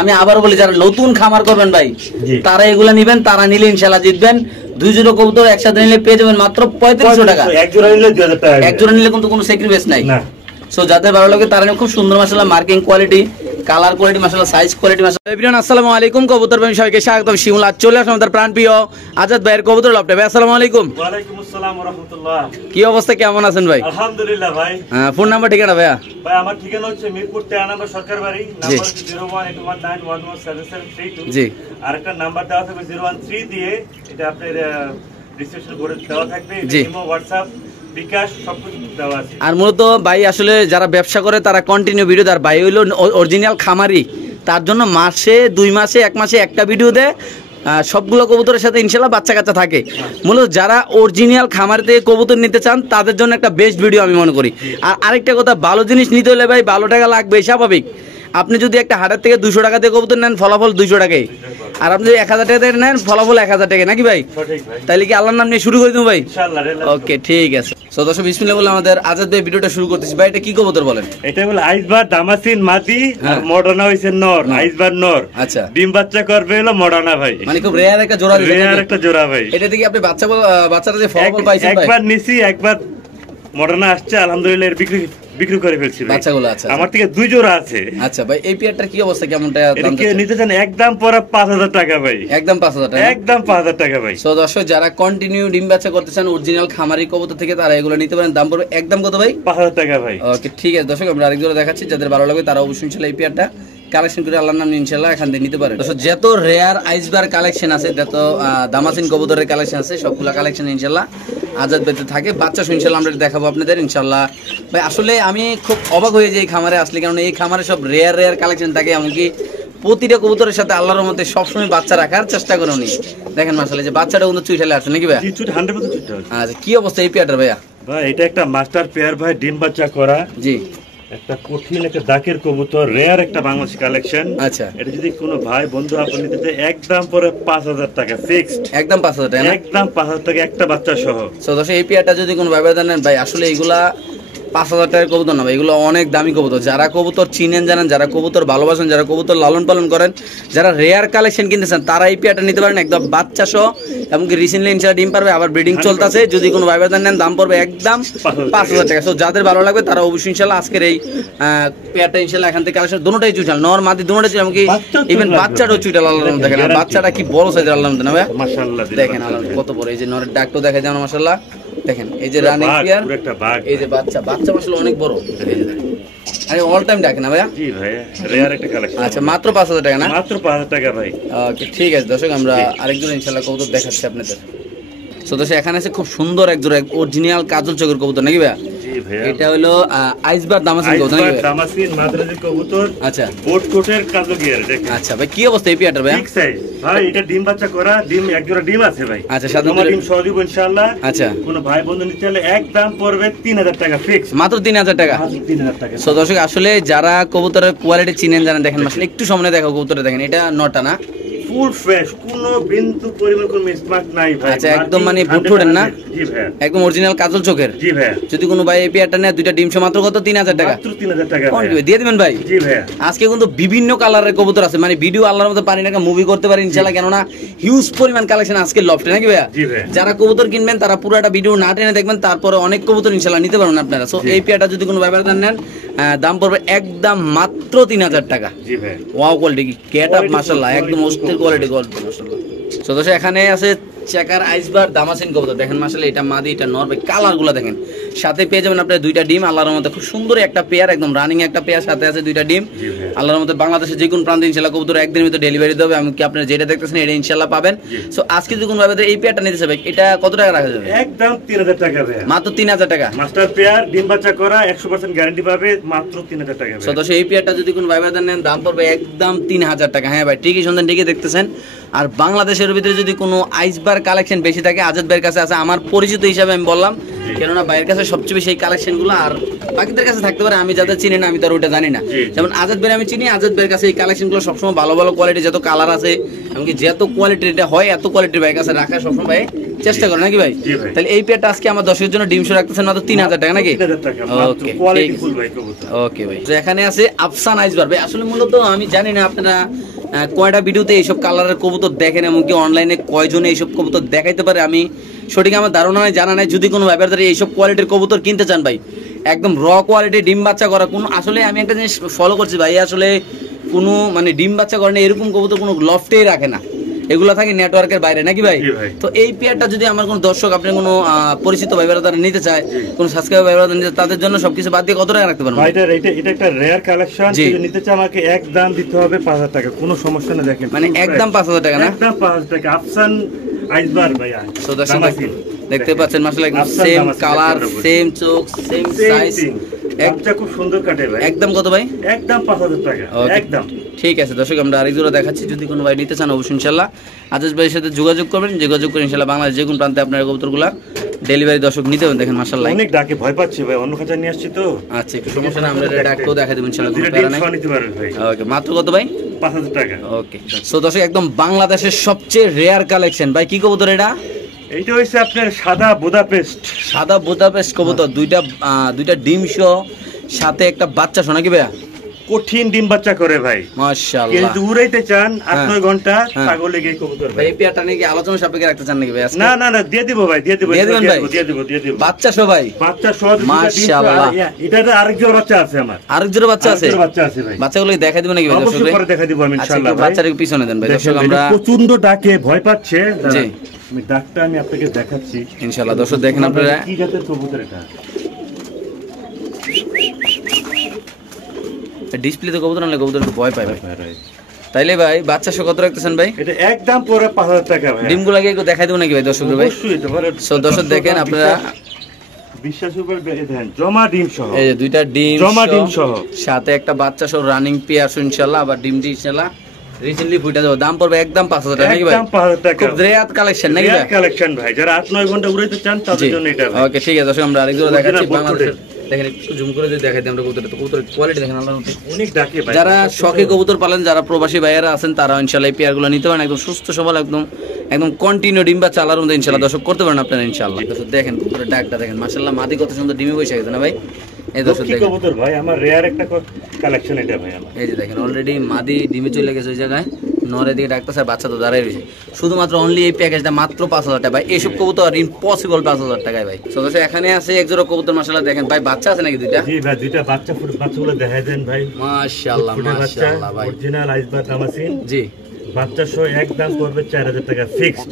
আমি আবার বলি যারা নতুন খামার করবেন ভাই তারা এগুলা নিবেন, তারা নিলে ইনশাআল্লাহ জিতবেন। 2 জোড়া কবুতর একসাথে নিলে পেয়ে যাবেন মাত্র 3500 টাকা। এক জোড়া নিলে 2000 টাকা, এক জোড়া নিলে কিন্তু কোনো স্যাক্রিফাইস নাই। সো যাদের ভালো লাগে তারা খুব সুন্দর মাশাআল্লাহ মার্কিং কোয়ালিটি, কালার কোয়ালিটি মাশাআল্লাহ, সাইজ কোয়ালিটি মাশাআল্লাহ। এভরিওয়ান আসসালামু আলাইকুম, কবুতর প্রেমী সবাইকে স্বাগতম। শিমুল আজ চলে আসলাম আমাদের প্রাণপ্রিয় আজাদ ভাইয়ের কবুতর লফটে। ভাই আসসালামু আলাইকুম। ওয়া আলাইকুম আসসালাম ওয়া রাহমাতুল্লাহ। কি অবস্থা, কেমন আছেন ভাই? আলহামদুলিল্লাহ ভাই। ফোন নাম্বার ঠিকানা ভাইয়া? ভাই আমার ঠিকানা হচ্ছে মিরপুর 13 নম্বর সরকার বাড়ি, নাম্বার 018191177732। জি। আর একটা নাম্বার দেওয়া থাকবে 013 দিয়ে, এটা আপনার রিসেপশন বোর্ডে দেওয়া থাকবে। ইমো, হোয়াটসঅ্যাপ, বিকাশ সবকিছু দেওয়া আছে। আর মূলত ভাই আসলে যারা ব্যবসা করে তারা কন্টিনিউ ভিডিও দেয়। ভাই হইলো অরিজিনাল খামারি, তার জন্য মাসে 2 মাসে 1 মাসে একটা ভিডিও দেয়। সবগুলো কবুতরের সাথে ইনশাল্লাহ বাচ্চা কাচ্চা থাকে। মূলত যারা অরিজিনাল খামার থেকে কবুতর নিতে চান তাদের জন্য একটা বেস্ট ভিডিও আমি মনে করি। আর আরেকটা কথা, ভালো জিনিস নিতে হলে ভাই ভালো টাকা লাগবে, স্বাভাবিক। আপনি যদি একটা হাটের থেকে 200 টাকা দিয়ে কবুতর নেন, ফলাফল 200 টাকাই। আর আপনি 1000 টাকা দিয়ে নেন, ফলাফল 1000 টাকা, নাকি ভাই? তাইলে কি আল্লাহর নাম নিয়ে শুরু করে দেবো ভাই? ওকে, ঠিক আছে। সো দর্শক বিসমিল্লাহ বলে আমাদের আজাদ ভাই ভিডিওটা শুরু করতেছি। ভাই এটা কি কবুতর বলেন? এটা বলে আইসবার দামাসিন মাদি, আর মডার্না হইছে নর, আইসবার নর। আচ্ছা, ডিম বাচ্চা করবে হলো মডার্না ভাই। মানে খুব রেয়ার একটা জোড়া, রেয়ার একটা জোড়া ভাই। এটা দেখি আপনি বাচ্চাটা যে ফলাফল পাইছেন ভাই? একবার নিছি, একবার মডার্না আসছে, আলহামদুলিল্লাহ বিক্রি করে ফেলছি ভাই বাচ্চাগুলো। আচ্ছা, আমার থেকে 2 জোড়া আছে। আচ্ছা ভাই, এই পেয়ারটার কি অবস্থা, কেমনটা দাম এটা নিতে চান? একদম পরে 5000 টাকা ভাই। একদম 5000 টাকা, একদম 5000 টাকা ভাই। সো দর্শক যারা কন্টিনিউ ডিম বাচ্চা করতেছেন অরিজিনাল খামারি কবুতর থেকে, তারা এগুলো নিতে পারেন। দাম পড়বে একদম কত ভাই? 5000 টাকা ভাই। ওকে, ঠিক আছে দর্শক, আমরা আরেক জোড়া দেখাচ্ছি। যাদের ভালো লাগবে তারা অবশ্যই ইনশাআল্লাহ এই পেয়ারটা কালেকশন করে আল্লাহর নাম ইনশাআল্লাহ এখান থেকে নিতে পারেন। যত রেয়ার আইসবার কালেকশন আছে, যত দামাসিন কবুতরের কালেকশন আছে, সবগুলা কালেকশন ইনশাআল্লাহ আজাদ ভাইতে থাকে। বাচ্চা ইনশাআল্লাহ আমরা দেখাবো আপনাদের ইনশাআল্লাহ। ভাই আসলে আমি খুব অবাক হয়ে যাই এই খামারে আসলে, কারণ এই খামারে সব রেয়ার কালেকশন থাকে। এমনকি প্রতিটা কবুতরের সাথে আল্লাহর রহমতে সবসময় বাচ্চা রাখার চেষ্টা করে উনি। দেখেন মাশাআল্লাহ যে বাচ্চাটা কিন্তু চুইঠালে আছে, নাকি ভাই? 100% চুইঠা। আচ্ছা, কি অবস্থা এই পেয়ারটার ভাইয়া? ভাই এটা একটা মাস্টার পেয়ার ভাই, ডিম বাচ্চা করা। জি, একটা কঠিন একটা দাকের কবুতর, রেয়ার একটা বাংলাদেশি কালেকশন। আচ্ছা, এটা যদি কোনো ভাই বন্ধু আপনি নিতে চায়, একদম পরে 5000 টাকা ফিক্সড। একদম 5000 টাকা, একদম 5000 টাকা একটা বাচ্চা সহ। সো দর্শক এই পেয়ারটা যদি কোনো ভাই নেন ভাই, আসলে এগুলা 5000 টাকার কবুতর না ভাই, এগুলো অনেক দামি কবুতর। যারা কবুতর চিনেন জানেন, যারা কবুতর ভালোবাসেন, যারা কবুতর লালন পালন করেন, যারা রেয়ার কালেকশন কিনতেছেন, তারা এই পেয়ারটা নিতে পারেন একদম বাচ্চা সহ। এমনকি রিসেন্টলি ইনশাআল্লাহ ডিম পারবে, আবার ব্রিডিং চলতেছে। যদি কোনো ভাই নেন দাম পড়বে একদম 5000 টাকা। সো যাদের ভালো লাগবে তারা অবশ্যই ইনশাআল্লাহ আজকের এই পেয়ারটা ইনশাআল্লাহ এখান থেকে কালেকশন। দুটোটাই চুইটাল, নর মাদি দুটোটাই চুইটাল, এমনকি ইভেন বাচ্চাটাও চুইটাল। আল্লাহর রহমতে দেখেন, আর বাচ্চাটা কি বড় সাইজের, আল্লাহর রহমতে না ভাই? মাশাআল্লাহ দেখেন আল্লাহ কত বড়। এই যে নরের ডাকটাও দেখা যায় না মাশাআল্লাহ। দেখেন এই যে রানিং পেয়ার, এই যে বাচ্চা মাশাআল্লাহ অনেক বড়। আরে অল টাইম ডাকে না ভাইয়া? জি ভাই, রিয়ার একটা কালেকশন। আচ্ছা, মাত্র 5000 টাকা না? মাত্র 5000 টাকা ভাই। ওকে, ঠিক আছে দর্শক, আমরা আরেকজন ইনশাআল্লাহ কবুতর দেখাচ্ছি আপনাদের। সো দর্শক এখানে আছে খুব সুন্দর এক জোড়া অরিজিনাল কাজল চোখের কবুতর, নাকি ভাইয়া? জি ভাইয়া, এটা হলো আইসবার দামাসিন কবুতর, নাকি ভাই? দামাসিন মাদ্রাজি কবুতর। আচ্ছা, বোট কোটের কাজল গিয়ার। দেখেন আচ্ছা ভাই, কি অবস্থা এই পেয়ারটার ভাই? ঠিক সাইজ ভাই, এটা ডিম বাচ্চা করা, ডিম এক জোড়া ডিম আছে ভাই। আচ্ছা, সাথে ডিম সহ দিব ইনশাআল্লাহ। আচ্ছা, কোন ভাই বন্ধু নিতে চাইলে একদম পড়বে 3000 টাকা ফিক্স, মাত্র 3000 টাকা। মাত্র 3000 টাকা। সো দর্শক আসলে যারা কবুতরের কোয়ালিটি চিনেন জানেন, দেখেন মাশাআল্লাহ একটু সামনে দেখো কবুতরটা, দেখেন এটা নটা না? ফুল ফ্রেশ, কোনো বিন্দু পরিমাণ কোনো মিসমার্ক নাই ভাই। আচ্ছা, একদম মানে বুটফুটের না? জি ভাই, একদম অরিজিনাল কাজল চোখের। জি ভাই, যদি কোনো ভাই এই পেয়ারটা নেয়, দুইটা ডিম সহ মাত্র কত? 3000 টাকা। মাত্র 3000 টাকা দিয়ে দিবেন ভাই? জি ভাই। আজকে কিন্তু বিভিন্ন কালারের কবুতর আছে, মানে ভিডিও আল্লাহর মতো পারি না মুভি করতে পারি ইনশাআল্লাহ, কেননা হিউজ পরিমাণ কালেকশন আজকে লফটে, নাকি ভাইয়া? জি ভাই। যারা কবুতর কিনবেন তারা পুরোটা ভিডিও না টেনে দেখবেন, তারপরে অনেক কবুতর ইনশাআল্লাহ নিতে পারবেন আপনারা। সো এই পেয়ারটা যদি কোনো ভাই নেন, দাম পড়বে একদম মাত্র 3000 টাকা। জি ভাই। ওয়াও কোয়ালিটি, গেট আপ মাশাআল্লাহ, একদম অস্থির কোয়ালিটি মাশাআল্লাহ। সো দর্শক এখানে আছে চেকার আইসবার দামাসিন কবুতর, দেখেন মাশাআল্লাহ এটা মাদি এটা নর ভাই, কালারগুলো দেখেন। সাথে পেয়ে যাবেন আপনার দুইটা ডিম, আল্লাহর রহমতে খুব সুন্দর একটা পেয়ার, একদম রানিং একটা পেয়ার, সাথে আছে দুইটা ডিম। আল্লাহর রহমতে বাংলাদেশে যে কোন প্রান্তে ইনশাআল্লাহ কবুতর একদিনের ভিতরে ডেলিভারি দেবে, এমনকি আপনারা যেটা দেখতেছেন এটা ইনশাআল্লাহ পাবেন। সো আজকে যদি কোনো ভাবে এই পেয়ারটা নিতে চাই, এটা কত টাকা রাখা যাবে? একদম 3000 টাকা ভাই, মাত্র 3000 টাকা। মাস্টার পেয়ার, ডিম বাচ্চা করা, 100% গ্যারান্টি পাবে, মাত্র 3000 টাকা। সো দর্শক এই পেয়ারটা যদি কোনো ভাই নেন, দাম পড়বে একদম 3000 টাকা। হ্যাঁ ভাই, ঠিকই শুনছেন, ঠিকই দেখতেছেন। আর বাংলাদেশের ভিতরে যদি কোনো আইসবার কালেকশন বেশি থাকে, আজাদ ভাইয়ের কাছে আছে। আমার পরিচিত হিসাবে আমি বললাম, কেননা ভাইয়ের কাছে সবচেয়ে বেশি এই কালেকশন গুলো, আর বাকিদের কাছে থাকতে পারে, আমি যাদের চিনি না আমি তো আর ওইটা জানি না। যেমন আজাদ ভাই আমি চিনি, আজাদ ভাইয়ের কাছে এই কালেকশন গুলো সবসময় ভালো ভালো কোয়ালিটি, যত কালার আছে এমনকি যত কোয়ালিটির এটা হয়, এত কোয়ালিটির ভাইয়ের কাছে রাখা সবসময় ভাই চেষ্টা করেন নাকি ভাই? তাহলে এই পেয়ারটা আজকে আমার দর্শকের জন্য ডিম শো রাখতেছেন মাত্র 3000 টাকা নাকি? ওকে ওকে ভাই। তো এখানে আছে আফসান আইসবার ভাই। আসলে মূলত আমি জানি না আপনারা কয়টা ভিডিওতে এইসব কালারের কবুতর দেখেন, এমনকি অনলাইনে কয়জনে এইসব কবুতর দেখাইতে পারে আমি সঠিক আমার ধারণা নাই, জানা নাই। যদি কোনো ব্যাপারদারি এইসব কোয়ালিটির কবুতর কিনতে চান ভাই, একদম র কোয়ালিটি ডিম বাচ্চা করা কোনো, আসলে আমি একটা জিনিস ফলো করছি ভাই, আসলে কোনো মানে ডিম বাচ্চা করে না এরকম কবুতর কোনো লফটেই রাখে না, এগুলো থাকে নেটওয়ার্কের বাইরে নাকি ভাই? তো এই পেয়ারটা যদি আমার কোনো দর্শক, আপনি কোনো পরিচিত ভাই তারা নিতে চায়, কোনো সাবস্ক্রাইবার ভাই তারা নিতে, তাদের জন্য সবকিছু বাদ দিয়ে কত টাকা রাখতে পারবেন? এটা একটা রেয়ার কালেকশন, যদি নিতে চায় আমাকে একদম দিতে হবে 5000 টাকা, কোনো সমস্যা না। দেখেন মানে একদম 5000 টাকা না? একদম 5000 টাকা। আফসান আইসবার ভাই। তো দর্শক দেখতে পাচ্ছেন মাশাআল্লাহ একদম সেম কালার, সেম চোখ, সেম সাইজ, বাচ্চা খুব সুন্দর কাটে ভাই। একদম কত ভাই? একদম 5000 টাকা একদম। ঠিক আছে দর্শক, আমরা আরেক জোড়া দেখাচ্ছি। যদি কোনো ভাই নিতে চান অবশ্যই ইনশাআল্লাহ আজাদ ভাইয়ের সাথে যোগাযোগ করবেন, যোগাযোগ করে ইনশাআল্লাহ বাংলাদেশ যে কোনো প্রান্তে আপনার কবুতরগুলা ডেলিভারি দর্শক নিতে হবে। দেখেন মাশাআল্লাহ অনেক ডাকে ভয় পাচ্ছি ভাই, অন্য খাঁচা নিয়ে আসছি তো। আচ্ছা একটু সমস্যা না, আমরা ডাকতেও দেখাই দেব ইনশাআল্লাহ, কোনো প্যারা নাই। ওকে মাত্র কত ভাই? 5000 টাকা। ওকে সো দর্শক একদম বাংলাদেশের সবচেয়ে রেয়ার কালেকশন ভাই। কি কবুতর এটা? এইটা হইছে আপনার সাদা বুদাপেস্ট। সাদা বুদাপেস্ট কবুতর, দুইটা ডিম সহ সাথে একটা বাচ্চা শোনা কি ভাইয়া? কঠিন ডিম বাচ্চা করে ভাই মাশাআল্লাহ। যদি উড়াইতে চান 8-9 ঘন্টা ছাগলে গিয়ে কবুতর ভাই। এই পেয়ারটা নাকি আলোচনা সাপেক্ষে রাখতে চান নাকি ভাই আজকে? না না না, দিয়ে দিব ভাই, দিয়ে দিব, দিয়ে দিব বাচ্চা সহ ভাই, বাচ্চা সহ মাশাআল্লাহ। এটাতে আরেক জোড়া বাচ্চা আছে আমার, আরেক জোড়া বাচ্চা আছে ভাই। বাচ্চাগুলো দেখাই দিব নাকি ভাই? অবশ্যই পরে দেখাই দিব আমি ইনশাআল্লাহ ভাই। বাচ্চাটাকে পিছনে দেন ভাই দর্শক, আমরা প্রচন্ড ডাকে ভয় পাচ্ছে। জি আমি ডাকটা আমি আপনাকে দেখাচ্ছি ইনশাআল্লাহ। দর্শক দেখেন আপনারা কি জাতের কবুতর এটা। ডিসপ্লেতে কবুতর আনলে কবুতর একটু ভয় পায় ভাই। তাইলে ভাই বাচ্চা সহ কত রাখতেছেন ভাই? এটা একদম পুরো 5000 টাকা ভাই। ডিমগুলোকে একটু দেখাই দেব নাকি ভাই দর্শকদের ভাই? অবশ্যই এটা পরে সো দর্শক দেখেন আপনারা বিশ্বাস উপর দেখেন জমা ডিম সহ, এই যে দুইটা ডিম জমা ডিম সহ সাথে একটা বাচ্চা সহ রানিং পেয়ার ইনশাআল্লাহ। আবার ডিমটি ইনশাআল্লাহ রিসেন্টলি ফুটে যাবে, দাম পড়বে একদম 5000 টাকা নাকি ভাই? একদম 5000 টাকা। খুব রেয়ার কালেকশন নাকি ভাই? কালেকশন ভাই, যারা 8-9 ঘন্টা উড়াইতে চান তাদের জন্য এটা ভাই। ওকে ঠিক আছে দর্শক, আমরা আরেক জোড়া দেখাচ্ছি বাংলাদেশের। দেখেন একটু জুম করে যদি দেখাই দিই আমরা কবুতরটা, তো কবুতরের কোয়ালিটি দেখেন আল্লাহর মধ্যে অনেক ডাকে ভাই। যারা শখে কবুতর পালেন, যারা প্রবাসী ভাইয়েরা আছেন, তারা ইনশাআল্লাহ এই পেয়ারগুলো নিতে পারেন। একদম সুস্থ সবল, একদম কন্টিনিউ ডিম বা চালার মধ্যে ইনশাআল্লাহ দর্শক করতে পারেন আপনারা ইনশাআল্লাহ। দর্শক দেখেন কবুতরের ডাকটা দেখেন মাশাআল্লাহ, মাদি কত সুন্দর ডিমে বসে গেছে না ভাই? এই দর্শক দেখেন কবুতর ভাই আমার রেয়ার একটা কালেকশন এটা ভাই আমার। এই যে দেখেন অলরেডি মাদি ডিমে চলে গেছে ওই জায়গায়, নরের দিকে ডাকতেছে আর বাচ্চা তো দাঁড়াই রয়েছে। শুধুমাত্র অনলি এই প্যাকেজটা মাত্র 5000 টাকা ভাই। এইসব কবুতর ইম্পসিবল 5000 টাকায় ভাই। তো দর্শক এখানে আছে এক জোড়া কবুতর মাশাআল্লাহ দেখেন ভাই, বাচ্চা আছে নাকি দুইটা? জি ভাই, দুইটা বাচ্চা বাচ্চাগুলো দেখাই দেন ভাই। মাশাআল্লাহ মাশাআল্লাহ ভাই, অরিজিনাল আইসবার দামাসিন। জি বাচ্চা সহ একদম পড়বে 4000 টাকা ফিক্সড।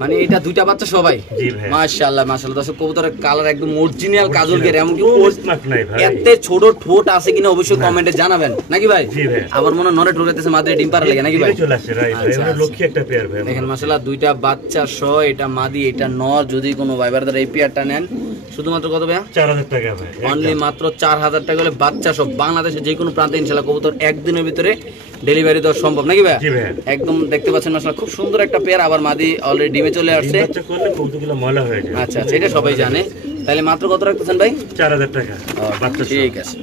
মানে এটা দুইটা বাচ্চা সবাই। জি ভাই মাশাআল্লাহ মাশাআল্লাহ। দর্শক কবুতরের কালার একদম অরিজিনাল কাজল গের, এমন কি স্মার্ট নাই ভাই। এত ছোট ঠোঁট আছে কিনা অবশ্যই কমেন্টে জানাবেন নাকি ভাই? জি ভাই। আবার মনে নরে ঠোঁটাতেছে মাদ্রে ডিম পাড়া লাগে নাকি ভাই? চলে আসে রাইট ভাই, এটা লক্ষ্মী একটা পেয়ার ভাই। দেখেন মাশাআল্লাহ দুইটা বাচ্চা সহ, এটা মাদি এটা নর। যদি কোনো ভাইবার দ্বারা এই পেয়ারটা নেন শুধুমাত্র কত ভাই? 4000 টাকা ভাই। অনলি মাত্র 4000 টাকা হলে বাচ্চা সব বাংলাদেশের যে কোনো প্রান্তে ইনশাআল্লাহ কবুতর একদিনের ভিতরে ডেলিভারি দেওয়া সম্ভব নাকি ভাই? জি ভাই। একদম দেখতে পাচ্ছেন মাশাআল্লাহ খুব সুন্দর একটা পেয়ার। আবার মাদি অলরেডি ডিমে চলে আসছে। বাচ্চা করলে কবুতরগুলো ময়লা হয়ে যায়। আচ্ছা আচ্ছা, এটা সবাই জানে। তাহলে মাত্র কত রাখতেছেন ভাই? 4000 টাকা বাচ্চা। ঠিক আছে।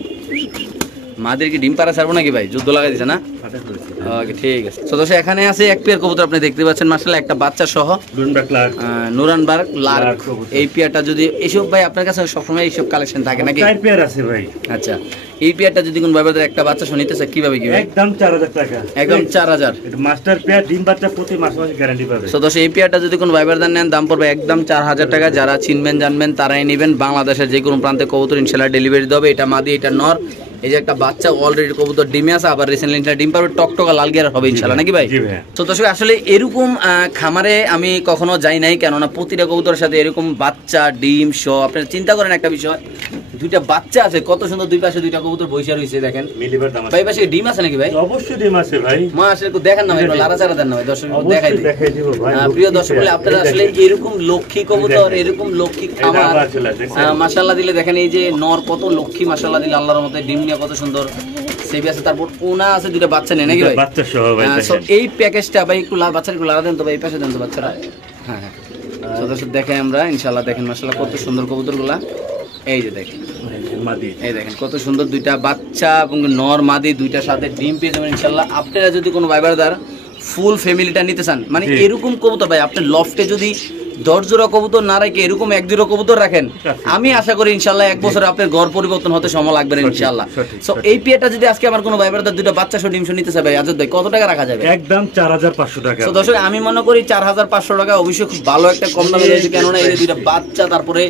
মাদের কি ডিম পাড়া ছাড়বো নাকি ভাই? যুদ্ধ লাগাই দিছে না? ওকে ঠিক আছে। তো দর্শক এখানে আছে এক পেয়ার কবুতর আপনি দেখতে পাচ্ছেন মাশাআল্লাহ, একটা বাচ্চা সহ নুরানবার্গ লার্ক। এই পেয়ারটা যদি এইসব ভাই আপনার কাছে সবসময় এইসব কালেকশন থাকে নাকি? চার পেয়ার আছে ভাই। আচ্ছা এই পেয়ারটা যদি কোন ভাইবাদের একটা বাচ্চা সহ নিতে চায় কিভাবে কি? একদম 4000 টাকা। একদম 4000। এটা মাস্টার পেয়ার, ডিম বাচ্চা প্রতি মাসে মাসে গ্যারান্টি পাবে। তো দর্শক এই পেয়ারটা যদি কোন ভাইবারদার নেন দাম পড়বে একদম 4000 টাকা। যারা চিনবেন জানবেন তারাই নেবেন। বাংলাদেশের যে কোনো প্রান্তে কবুতর ইনশাআল্লাহ ডেলিভারি দেবে। এটা মাদি এটা নর। এই যে একটা বাচ্চা অলরেডি কবুতর ডিমে আছে, আবার রিসেন্টলি ডিম পারবে, টকটকা লাল গিয়ার হবে ইনশাআল্লাহ নাকি ভাই? তো দর্শক আসলে এরকম খামারে আমি কখনো যাই নাই, কেননা প্রতিটা কবুতরের সাথে এরকম বাচ্চা ডিম সহ। আপনারা চিন্তা করেন একটা বিষয়, দুইটা বাচ্চা আছে কত সুন্দর, দুই পাশে দুইটা কবুতর বসে রয়েছে দেখেন। ভাই পাশে ডিম আছে নাকি ভাই? অবশ্যই ডিম আছে ভাই। মা আসলে একটু দেখেন না ভাই, লারা চারা দেন না ভাই, দর্শক দেখাই দিই। প্রিয় দর্শক বলে আপনারা আসলে এরকম লক্ষ্মী কবুতর, এরকম লক্ষ্মী খামার মাশাআল্লাহ দিলে দেখেন। এই যে নর কত লক্ষ্মী মাশাআল্লাহ দিলে আল্লাহর মতে, ডিম নিয়ে কত সুন্দর সেবি আছে। তারপর ওনা আছে দুইটা বাচ্চা নেই নাকি ভাই? বাচ্চা সহ ভাই। এই প্যাকেজটা ভাই একটু বাচ্চার একটু লারা দেন তো ভাই, এই পাশে দেন তো বাচ্চারা। হ্যাঁ হ্যাঁ দর্শক দেখেন আমরা ইনশাআল্লাহ, দেখেন মাশাআল্লাহ কত সুন্দর কবুতরগুলা। এই যে দেখেন মাদি, এই দেখেন কত সুন্দর দুইটা বাচ্চা এবং নর মাদি দুইটার সাথে ডিম পেয়ে যাবেন ইনশাআল্লাহ। আপনারা যদি কোনো ভাইবারদার ফুল ফ্যামিলিটা নিতে চান, মানে এরকম কবুতর ভাই আপনার লফটে যদি 10 জোড়া কবুতর না রেখে এরকম 1 জোড়া কবুতর রাখেন, আমি আশা করি ইনশাআল্লাহ 1 বছরে আপনার ঘর পরিবর্তন হতে সময় লাগবে না ইনশাআল্লাহ। সো এই পেয়ারটা যদি আজকে আমার কোনো ভাই ব্রাদার দুটো বাচ্চা সহ ডিম সহ নিতে চায় ভাই আজাদ ভাই কত টাকা রাখা যাবে? একদম 4500 টাকা। তো দর্শক আমি মনে করি 4500 টাকা অবশ্যই খুব ভালো একটা কম দামে রয়েছে, কেননা এই দুটো বাচ্চা, তারপরে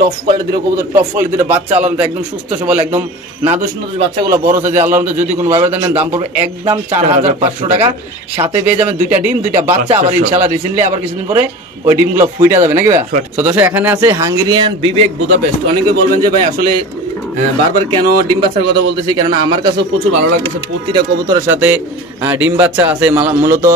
টপ কোয়ালিটি দুটো কবুতর, টপ কোয়ালিটি দুটো বাচ্চা, আল্লাহর মতো একদম সুস্থ সবল, একদম নাদুস নাদুস বাচ্চাগুলো বড় সাইজে, আল্লাহর মতো যদি কোনো ভাবে দেন দাম পড়বে একদম 4500 টাকা। সাথে পেয়ে যাবেন দুইটা ডিম, দুইটা বাচ্চা, আবার ইনশাআল্লাহ রিসেন্টলি আবার কিছুদিন পরে ওই ডিমগুলো ফুইটা যাবে নাকি ভাই? তো দর্শক এখানে আছে হাঙ্গেরিয়ান বিবেক বুদাপেস্ট। অনেকে বলবেন যে ভাই আসলে বারবার কেন ডিম বাচ্চার কথা বলতেছি, কেননা আমার কাছেও প্রচুর ভালো লাগতেছে, প্রতিটা কবুতরের সাথে ডিম বাচ্চা আছে। মূলত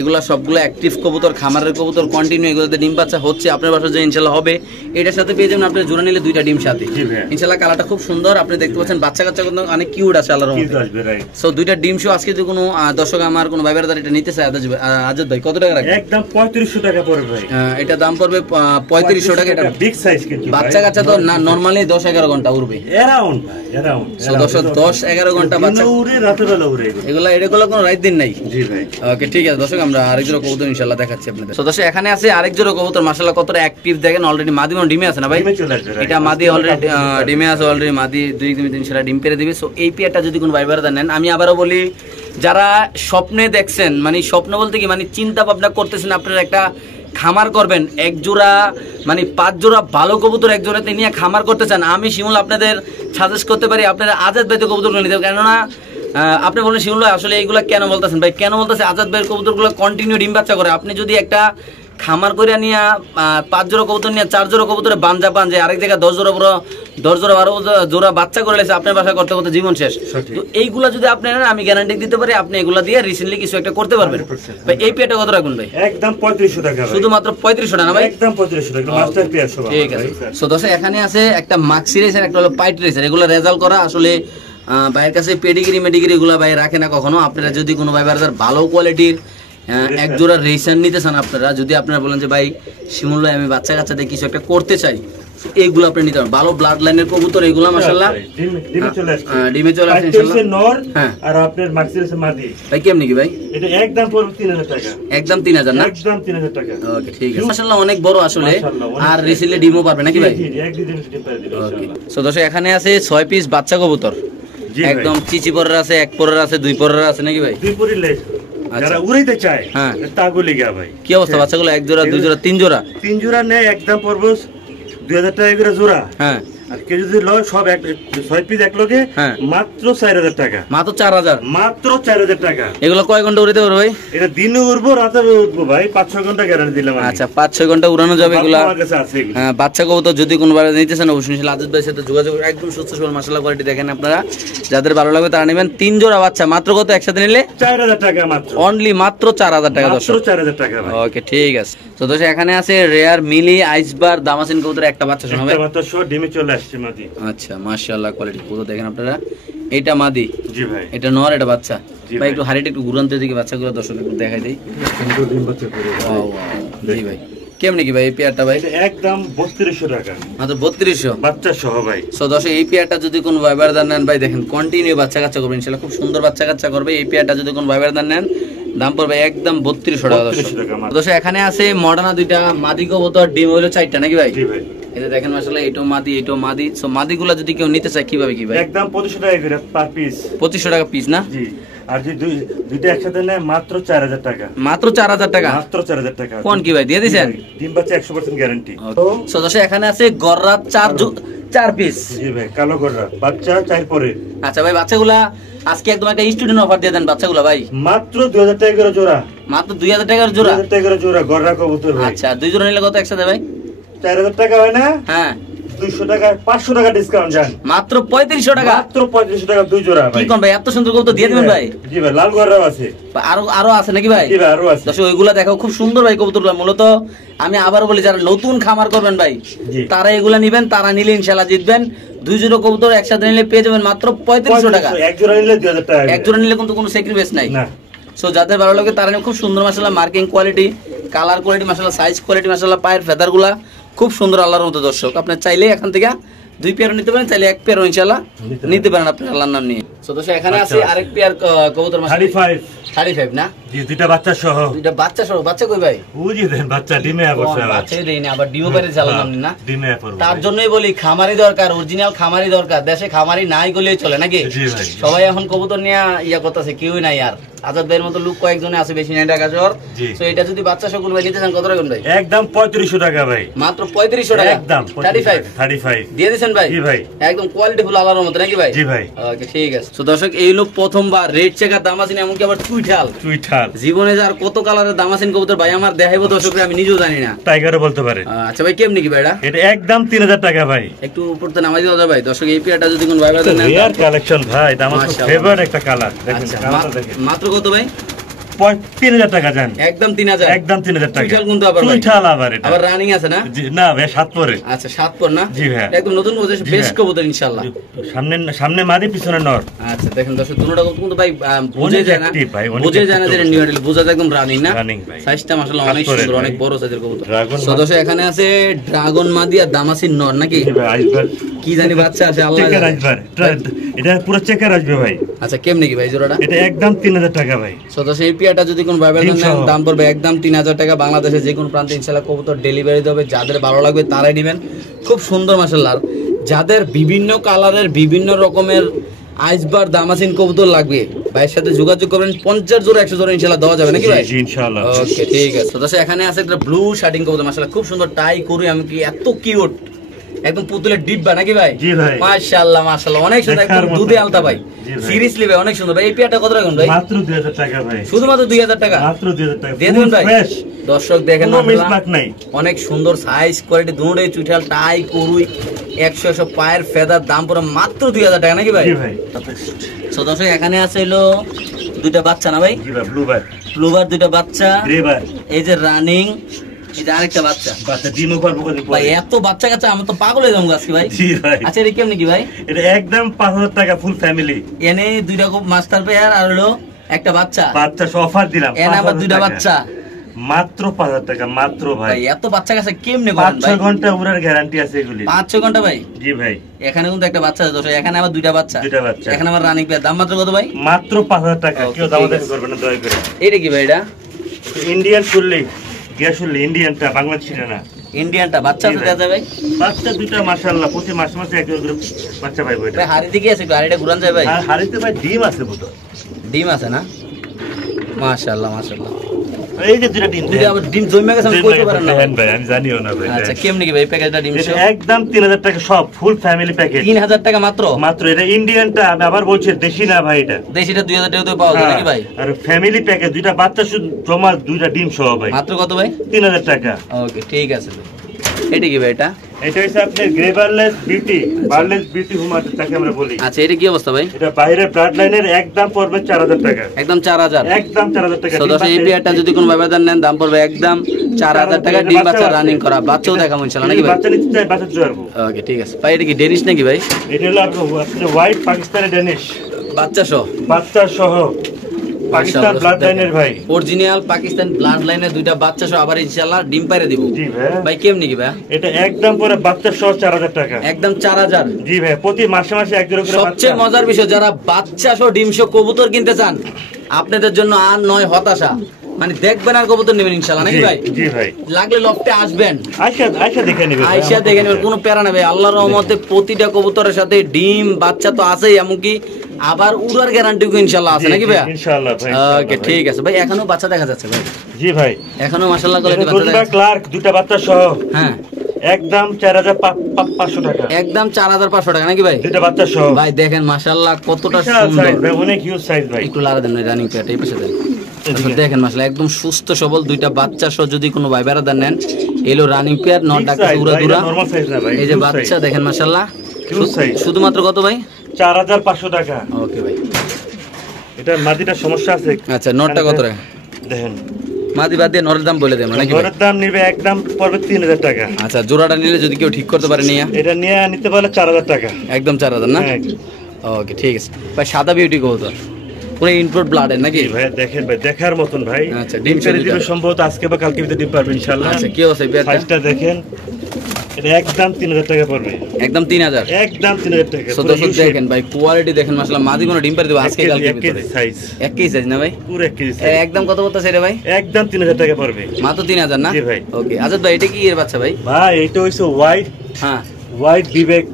এগুলা সবগুলো অ্যাক্টিভ কবুতর, খামারের কবুতর, কন্টিনিউ এগুলোতে ডিম বাচ্চা হচ্ছে, আপনার বাসায় যে ইনশাআল্লাহ হবে। এটার সাথে পেয়ে যাবেন আপনি জোড়া নিলে দুইটা ডিম সাথে ইনশাআল্লাহ। কালারটা খুব সুন্দর, আপনি দেখতে পাচ্ছেন বাচ্চা কাচ্চা কিন্তু অনেক কিউট আছে আল্লাহর রহমতে। সো দুইটা ডিম শো আজকে যদি কোনো দর্শক আমার কোনো ভাই ব্রাদার এটা নিতে চায় আজাদ ভাই কত টাকা রাখবেন? একদম 3500 টাকা পড়বে ভাই। এটা দাম পড়বে 3500 টাকা। এটা বিগ সাইজ কিন্তু বাচ্চা কাচ্চা তো না নরমালি 10-11 ঘন্টা উড়বে অ্যারাউন্ড ভাই, অ্যারাউন্ড। সো 10-11 ঘন্টা বাচ্চা উড়ে, রাতে বেলা উড়ে এগুলো কোনো রাত দিন নাই। জি ভাই। ওকে ঠিক আছে দর্শক, আমরা আরেক জোড়া কবুতর ইনশাআল্লাহ দেখাচ্ছি আপনাদের। সো দর্শক এখানে আছে আরেক জোড়া কবুতর, মাশাআল্লাহ কতটা অ্যাক্টিভ দেখেন। অলরেডি মাদি মনে ডিমে আছে না ভাই? এটা মাদি অলরেডি ডিমে আছে, অলরেডি মাদি 2-3 সেটা ডিম পেরে দিবে। সো এই পেয়ারটা যদি কোনো ভাই ব্রাদার নেন, আমি আবারও বলি, যারা স্বপ্নে দেখছেন, মানে স্বপ্ন বলতে কি মানে চিন্তা ভাবনা করতেছেন আপনারা একটা খামার করবেন, এক জোড়া মানে 5 জোড়া ভালো কবুতর এক জোড়াতে নিয়ে খামার করতে চান, আমি শিমুল আপনাদের সাজেস্ট করতে পারি আপনারা আজাদ ভাইতে কবুতরগুলো নিতে। কেননা আপনি বলেন শিমুল ভাই আসলে এইগুলো কেন বলতেছেন ভাই? কেন বলতেছে, আজাদ ভাইয়ের কবুতরগুলো কন্টিনিউ ডিম বাচ্চা করে। আপনি যদি একটা খামার করে নিয়ে 5 জোড়া কবুতর নিয়ে 4 জোড়া কবুতরে বাঞ্জা পান, যে আরেক জায়গায় 10 জোড়া 12 জোড়া বাচ্চা করে লেছে, আপনার বাসা করতে করতে জীবন শেষ। তো এইগুলা যদি আপনি নেন, আমি গ্যারান্টি দিতে পারি আপনি এগুলা দিয়ে রিসেন্টলি কিছু একটা করতে পারবেন ভাই। এই পেয়ারটা কত রাখুন ভাই? একদম 3500 টাকা ভাই। শুধুমাত্র 3500 টাকা না ভাই? একদম 3500 টাকা মাস্টার পেয়ার সব। ঠিক আছে। সো দর্শক এখানে আছে একটা মাক্সি রেসার, একটা হলো পাইট রেসার। এগুলো রেজাল্ট করা আসলে ভাইয়ের কাছে পেডিগ্রি মেডিগ্রি এগুলো ভাই রাখে না কখনো। আপনারা যদি কোনো ভাই বাজার ভালো কোয়ালিটির এক জোড়া রেসার নিতে চান, আপনারা যদি আপনারা বলেন যে ভাই শিমুল ভাই আমি বাচ্চা কাচ্চাদের কিছু একটা করতে চাই, এইগুলো আপনি নিতে পারেন। ভালো ব্লাড লাইনের কবুতর এগুলো মাশাআল্লাহ ডিমে চলে আসছে ইনশাআল্লাহ। নর আর আপনার মাক্সি রেসার মাদি ভাই কেমন কি ভাই? এটা একদম পড়বে 3000 টাকা। একদম 3000 না? একদম 3000 টাকা। ওকে ঠিক আছে মাশাআল্লাহ, অনেক বড় আসলে, আর রিসেন্টলি ডিমও পারবে নাকি ভাই? জি এক দুই দিন ডিম পারে দিবে ইনশাআল্লাহ। সো দর্শক এখানে আছে 6 পিস বাচ্চা কবুতর, একদম চিচি পরের আছে, 1 পরের আছে, 2 পরের আছে নাকি ভাই? 2 পরের লেজ যারা উড়াইতে চায় হ্যাঁ তাগুলি গা ভাই। কি অবস্থা বাচ্চাগুলো? 1 জোড়া 2 জোড়া 3 জোড়া? 3 জোড়া নেই, একদম পড়বে 2000 টাকা করে জোড়া। হ্যাঁ আর কেউ যদি লয় সব 6 পিস এক লগে মাত্র 4000 টাকা। মাত্র 4000? মাত্র 4000 টাকা। এগুলো কয় ঘন্টা উড়াইতে পারবে ভাই? এটা দিনে উড়বো রাতে উড়বো ভাই, 5-6 ঘন্টা গ্যারান্টি দিলাম। আচ্ছা 5-6 ঘন্টা উড়ানো যাবে এগুলো? আমার কাছে আছে। হ্যাঁ বাচ্চা কবুতর যদি কোনো ভাবে নিতে চান অবশ্যই আজাদ ভাইয়ের সাথে যোগাযোগ, একদম সুস্থ সবল মাশাআল্লাহ কোয়ালিটি দেখেন আপনারা, যাদের ভালো লাগবে তারা নেবেন। 3 জোড়া বাচ্চা মাত্র কত একসাথে নিলে? 4000 টাকা মাত্র, অনলি মাত্র 4000 টাকা দর্শক, মাত্র 4000 টাকা ভাই। ওকে ঠিক আছে। তো দর্শক এখানে আছে রেয়ার মিলি আইসবার দামাসিন কবুতর, একটা বাচ্চা শোনাবে, একটা মাত্র শো ডিমে চলে আসছে মাদি। আচ্ছা মাশাআল্লাহ কোয়ালিটি পুরো দেখেন আপনারা। এটা মাদি? জি ভাই। এটা নর, এটা বাচ্চা ভাই? একটু হাড়িটা একটু ঘুরান্তের দিকে বাচ্চাগুলো দর্শকদের একটু দেখাই দেই। সুন্দর ডিম বাচ্চা করে জি ভাই। কেমনে কি ভাই এই পেয়ারটা ভাই? একদম 3200 টাকা মাত্র। 3200 বাচ্চা সহ ভাই। সো দর্শক এই পেয়ারটা যদি কোন ভাই বারদার নেন ভাই, দেখেন কন্টিনিউ বাচ্চা কাচ্চা করবে ইনশাআল্লাহ, খুব সুন্দর বাচ্চা কাচ্চা করবে। এই পেয়ারটা যদি কোন ভাই বারদার নেন দাম পড়বে একদম 3200 টাকা দর্শক। এখানে আছে মডার্না দুইটা মাদি কবুতর, ডিম হলো 4টা নাকি ভাই? জি ভাই। এটা দেখেন মাশাআল্লাহ, এটাও মাদি এটাও মাদি। সো মাদিগুলো যদি কেউ নিতে চায় কিভাবে কি ভাই? একদম 2500 টাকা করে পার পিস। 2500 টাকা পিস না? জি। আর যদি দুইটা একসাথে নেয় মাত্র 4000 টাকা। মাত্র 4000 টাকা? মাত্র 4000 টাকা। কোন কি ভাই দিয়ে দিবেন? ডিম বাচ্চা 100% গ্যারান্টি। সো দর্শক এখানে আছে গররা 4 পিস। জি ভাই কালো গররা বাচ্চা 4 পরে। আচ্ছা ভাই বাচ্চাগুলা আজকে একদম একটা স্টুডেন্ট অফার দিয়ে দেন বাচ্চাগুলা ভাই। মাত্র 2000 টাকা করে জোড়া। মাত্র 2000 টাকার জোড়া? 2000 টাকা করে জোড়া গররা কবুতর ভাই। আচ্ছা 2 জোড়া নিলে কত একসাথে ভাই? 4000 টাকা হয় না? হ্যাঁ 200 টাকা 500 টাকা ডিসকাউন্ট জান। মাত্র 3500 টাকা? মাত্র 3500 টাকা 2 জোড়া ভাই। কি কোন ভাই এত সুন্দর কবুতর দিয়ে দিবেন ভাই? জি ভাই লাল গররাও আছে। আরো আছে নাকি ভাই? জি ভাই আরো আছে। দর্শক ওইগুলা দেখো খুব সুন্দর ভাই কবুতরগুলো। মূলত আমি আবার বলি যারা নতুন খামার করবেন ভাই তারা এগুলা নেবেন, তারা নিলে ইনশাআল্লাহ জিতবেন। 2 জোড়া কবুতর একসাথে নিলে পেয়ে যাবেন মাত্র 3500 টাকা। এক জোড়া নিলে 2000 টাকা। এক জোড়া নিলে কিন্তু কোনো স্যাক্রিফাইস নাই না। সো যাদের ভালো লাগে তারা খুব সুন্দর মাশাআল্লাহ মার্কিং কোয়ালিটি, কালার কোয়ালিটি মাশাআল্লাহ, সাইজ কোয়ালিটি মাশাআল্লাহ, পায়ের ফেদারগুলা খুব সুন্দর আল্লাহর মতো দর্শক। আপনি চাইলে এখান থেকে 2 পেয়ারও নিতে পারেন, চাইলে 1 পেয়ারও ইনশাআল্লাহ নিতে পারেন আপনি আল্লাহর নাম নিয়ে। দর্শক এখানে আছে আরেক পেয়ার কবুতর মাশাআল্লাহ 35 না জি, দুইটা বাচ্চা সহ। বাচ্চা কই ভাই? বুঝি দেন, বাচ্চা ডিমে পড়ছে। বাচ্চা দেই না, আবার ডিমও বাইরে চালালাম না, ডিমে পড়ছে। তার জন্যই বলি খামারি দরকার, অরিজিনাল খামারি দরকার। দেশে খামারি নাই গলেই চলে নাকি? জি ভাই। সবাই এখন কবুতর নিয়ে ইয়া করতেছে, কেউই নাই আর। আজাদ ভাইয়ের মতো লোক কয়েকজনে আছে, বেশি নাই ঢাকা শহর। তো এটা যদি বাচ্চা সকল ভাই নিতে চান কত টাকা ভাই? একদম 3500 টাকা ভাই। মাত্র 3500 টাকা? একদম 35 দিয়ে দিবেন ভাই? জি ভাই। একদম কোয়ালিটি ফুল আলাদার মতো নাকি ভাই? জি ভাই। ওকে ঠিক আছে। তো দর্শক এই লোক প্রথমবার রেড চেকার দামাসিন, এমনকি আবার চুইঠাল জীবনে যার কত কালারের দামাসিন কবুতর ভাই আমার দেখাইবো দর্শকরা, আমি নিজেও জানি না। টাইগারও বলতে পারে। আচ্ছা ভাই কেমনি কি ভাই এটা? এটা একদম 3000 টাকা ভাই। একটু উপর তো নামাই দিও ভাই। দর্শক এই পেয়ারটা যদি কোন ভাই ভাই নেন, রেয়ার কালেকশন ভাই, আমার ফেভারিট একটা কালার। দেখেন কালারটা দেখেন। মাত্র কত ভাই? 3000 টাকা জান। একদম 3000? একদম 3000 টাকা। চুইঠাল কোনটা আবার ভাই? চুইঠাল আবার এটা। আবার রানিং আছে না? না ভাই, 7 পরে। আচ্ছা 7 পর না? জি ভাই। একদম নতুন কবুতর, বেশ কবুতর ইনশাআল্লাহ। সামনে মাদি পিছনে নর। আচ্ছা দেখেন দর্শক দুটোটা কবুতর কিন্তু ভাই বুঝে যায় না, বুঝে যায় না যে নিউ আইডল, বোঝা যায় একদম রানিং না? সাইজটা মাশাআল্লাহ অনেক সুন্দর, অনেক বড় সাইজের কবুতর। সদস্য এখানে আছে ড্রাগন মাদি আর দামাসিন নর নাকি? কি জানি বাচ্চা আছে আল্লাহ জানে। এটা পুরো চেকার আসবে ভাই। আচ্ছা কেমনে কি ভাই জোড়াটা? এটা একদম 3000 টাকা ভাই। সদস্য এই পিয়াটা যদি কোন ভাই নেন দাম পড়বে একদম 3000 টাকা। বাংলাদেশে যে কোনো প্রান্তে ইনশাআল্লাহ কবুতর ডেলিভারি দেবে, যাদের ভালো লাগবে তারাই নেবেন। খুব সুন্দর মাশাআল্লাহ। যাদের বিভিন্ন কালারের বিভিন্ন রকমের আইসবার দামাসিন কবুতর লাগবে ভাইয়ের সাথে যোগাযোগ করবেন। 50 জোড়া 100 জোড়া ইনশাআল্লাহ দেওয়া যাবে নাকি ভাই? জি ইনশাআল্লাহ। ওকে ঠিক আছে। সদস্য এখানে আছে একটা ব্লু শার্টিং কবুতর মাশাআল্লাহ, খুব সুন্দর টাই করি, আমি কি এত কিউট, একদম পুতুলের ডিব্বা নাকি ভাই? জি ভাই। মাশাআল্লাহ মাশাআল্লাহ অনেক সুন্দর, একদম দুধে আলতা ভাই। সিরিয়াসলি ভাই অনেক সুন্দর ভাই। এই পেয়ারটা কত টাকা ভাই? মাত্র 2000 টাকা ভাই। শুধুমাত্র 2000 টাকা? মাত্র 2000 টাকা দিয়ে দিবেন ভাই। দর্শক দেখেন অনেক সুন্দর সাইজ কোয়ালিটি, দুটোই চুইঠাল টাই করুই 100 পায়ের ফেদার, দাম পুরো মাত্র 2000 টাকা নাকি ভাই? জি ভাই। সো দর্শক এখানে আছে হলো দুইটা বাচ্চা না ভাই? জি ভাই, ব্লুবার দুইটা বাচ্চা, গ্রেবার এই যে রানিং, এই যে আরেকটা বাচ্চা। ডিমও করবো ভাই এত বাচ্চা কাচ্চা আমি তো পাগল হয়ে যাবো আজকে ভাই। জি ভাই। আচ্ছা এটা কেমনি কি ভাই? এটা একদম 5000 টাকা ফুল ফ্যামিলি। এনে দুইটা মাস্টার পেয়ার আর হলো একটা বাচ্চা অফার দিলাম। এনে আবার দুইটা বাচ্চা মাত্র 5000 টাকা মাত্র ভাই। এত বাচ্চা কাছে কেমনে করেন ভাই? 5-6 ঘন্টা উড়ার গ্যারান্টি আছে এগুলি। 5-6 ঘন্টা ভাই? জি ভাই। এখানে কিন্তু একটা বাচ্চা আছে দর্শক, এখানে আবার দুইটা বাচ্চা, এখানে আবার রানিং পেয়ার। দাম মাত্র কত ভাই? মাত্র 5000 টাকা। কেউ দামাদামি করবে না দয়া করে। এইটা কি ভাই? এটা ইন্ডিয়ান শুনলি, গ্যাসুল্লি ইন্ডিয়ানটা, বাংলাদেশি না। ইন্ডিয়ানটা বাচ্চা আছে দাদা ভাই? বাচ্চা দুইটা মাশাআল্লাহ, প্রতি মাসে এক করে বাচ্চা পাইবো। এটা ভাই হাড়ি দিকে আছে, হাড়িটা ঘুরান যায় ভাই? আর হাড়িতে ভাই ডিম আছে বোতল। ডিম আছে না? মাশাআল্লাহ মাশাআল্লাহ। এই যে দুইটা ডিম, দুইটা আবার ডিম জমে গেছে, আমি কইতে পারেন না ভাই, আমি জানিও না ভাই। আচ্ছা কেমনে কি ভাই প্যাকেজটা ডিম? একদম 3000 টাকা সব ফুল ফ্যামিলি প্যাকেজ। 3000 টাকা মাত্র? মাত্র। এটা ইন্ডিয়ানটা, আমি আবার বলছি দেশি না ভাই। এটা দেশিটা 2000 টাকা তো পাওয়া যায় নাকি ভাই? আর ফ্যামিলি প্যাকেজ দুইটা বাচ্চা শুধু জমা, দুইটা ডিম সহ ভাই। মাত্র কত ভাই? 3000 টাকা। ওকে ঠিক আছে ভাই। এটা কি ভাই? এটা হচ্ছে আপনার গ্রেবারলেস বিউটি, বারলেস বিউটি হুমাটা তাকে আমরা বলি। আচ্ছা এটা কি অবস্থা ভাই? এটা বাইরে ব্লাড লাইনের একদম পড়বে 4000 টাকা। একদম 4000? একদম 4000 টাকা। সদস্য এই পেয়ারটা যদি কোনো ব্যবধান নেন দাম পড়বে একদম 4000 টাকা। ডিম বাচ্চা রানিং করা, বাচ্চাও দেখাবো ইনশাআল্লাহ নাকি ভাই? বাচ্চা নিতে চাই বাচ্চা জোয়ারবো। ওকে ঠিক আছে ভাই। এটা কি ডেনিশ নাকি ভাই? এটা হলো আপনার হোয়াইট পাকিস্তানি ডেনিশ, বাচ্চা সহ পাকিস্তান ব্লাড লাইনের ভাই, অরিজিনাল পাকিস্তান ব্লাড লাইনের দুইটা বাচ্চা সহ আবার ইনশাআল্লাহ ডিম পাইরে দিব। জি ভাই। ভাই কেমনি কি ভাই? এটা একদম পুরো বাচ্চা সহ 4000 টাকা। একদম 4000? জি ভাই। প্রতি মাসে এক জোড়া করে বাচ্চা। সবচেয়ে মজার বিষয়, যারা বাচ্চা সহ ডিম সহ কবুতর কিনতে চান আপনাদের জন্য আর নয় হতাশা, মানে দেখবেন আর কবুতর নেবেন ইনশাআল্লাহ নাকি ভাই? জি ভাই। লাগলে লফটে আসবেন, আয়শা দেখে নেবেন। আয়শা দেখে নেবেন, কোনো প্যারা নেবে। আল্লাহর রহমতে প্রতিটা কবুতরের সাথে ডিম বাচ্চা তো আছেই, এমনকি আবার উড়ার গ্যারান্টিও ইনশাআল্লাহ আছে নাকি ভাই? ইনশাআল্লাহ ভাই। ওকে ঠিক আছে ভাই। এখনো বাচ্চা দেখা যাচ্ছে ভাই? জি ভাই। এখনো মাশাআল্লাহ কোয়ালিটি বাচ্চা দেখা যাচ্ছে। ক্লার্ক দুটো বাচ্চা সহ। হ্যাঁ একদম 4500 টাকা। একদম 4500 টাকা নাকি ভাই? দুটো বাচ্চা সহ ভাই। দেখেন মাশাআল্লাহ কতটা সুন্দর ভাই, অনেক হিউজ সাইজ ভাই। একটু লাগা দেন রানিং পেয়ারটা এই পাশে দেন। দেখেন মাশাআল্লাহ একদম সুস্থ সবল দুইটা বাচ্চা সহ যদি কোনো ভাই বেড়া দেন নেন, এলো রানিং পেয়ার, নট ডাকছে উড়া দুরা। এই যে বাচ্চা দেখেন মাশাআল্লাহ শুধুমাত্র কত ভাই? 4500 টাকা। ওকে ভাই। এটা মাদিটা সমস্যা আছে। আচ্ছা নটটা কত টাকা দেখেন? মাদি বাদ দিয়ে নরের দাম বলে দেন নাকি? নরের দাম নিবে একদম পড়বে 3000 টাকা। আচ্ছা জোড়াটা নিলে যদি কেউ ঠিক করতে পারে নিয়া, এটা নিয়ে নিতে পারলে 4000 টাকা। একদম 4000 না? ওকে ঠিক আছে ভাই। সাদা বিউটি কবুতর পুরো ইনপুট ব্লাডের নাকি ভাই? দেখেন ভাই, দেখার মতন ভাই। আচ্ছা ডিম ছেড়ে দিবে সম্ভবত আজকে বা কালকে ভিতরে ডিম পারবে ইনশাআল্লাহ। আচ্ছা কি অবস্থা পেয়ারটা? সাইজটা দেখেন এটা একদম 3000 টাকা পড়বে, একদম 3000, একদম 3000 টাকা। সো দর্শক দেখেন ভাই কোয়ালিটি দেখেন মাশাআল্লাহ, মাদি কোনো ডিম পারে দেব আজকে কালকে ভিতরে সাইজ, 1 কেজি সাইজ না ভাই, পুরো 1 কেজি সাইজ। একদম কত বলতেছে রে ভাই? একদম 3000 টাকা পড়বে, মাত্র 3000 না? জি ভাই। ওকে আজাদ ভাই এটা কি এর বাচ্চা ভাই? ভাই এটা হইছে হোয়াইট, হ্যাঁ হোয়াইট বিবেক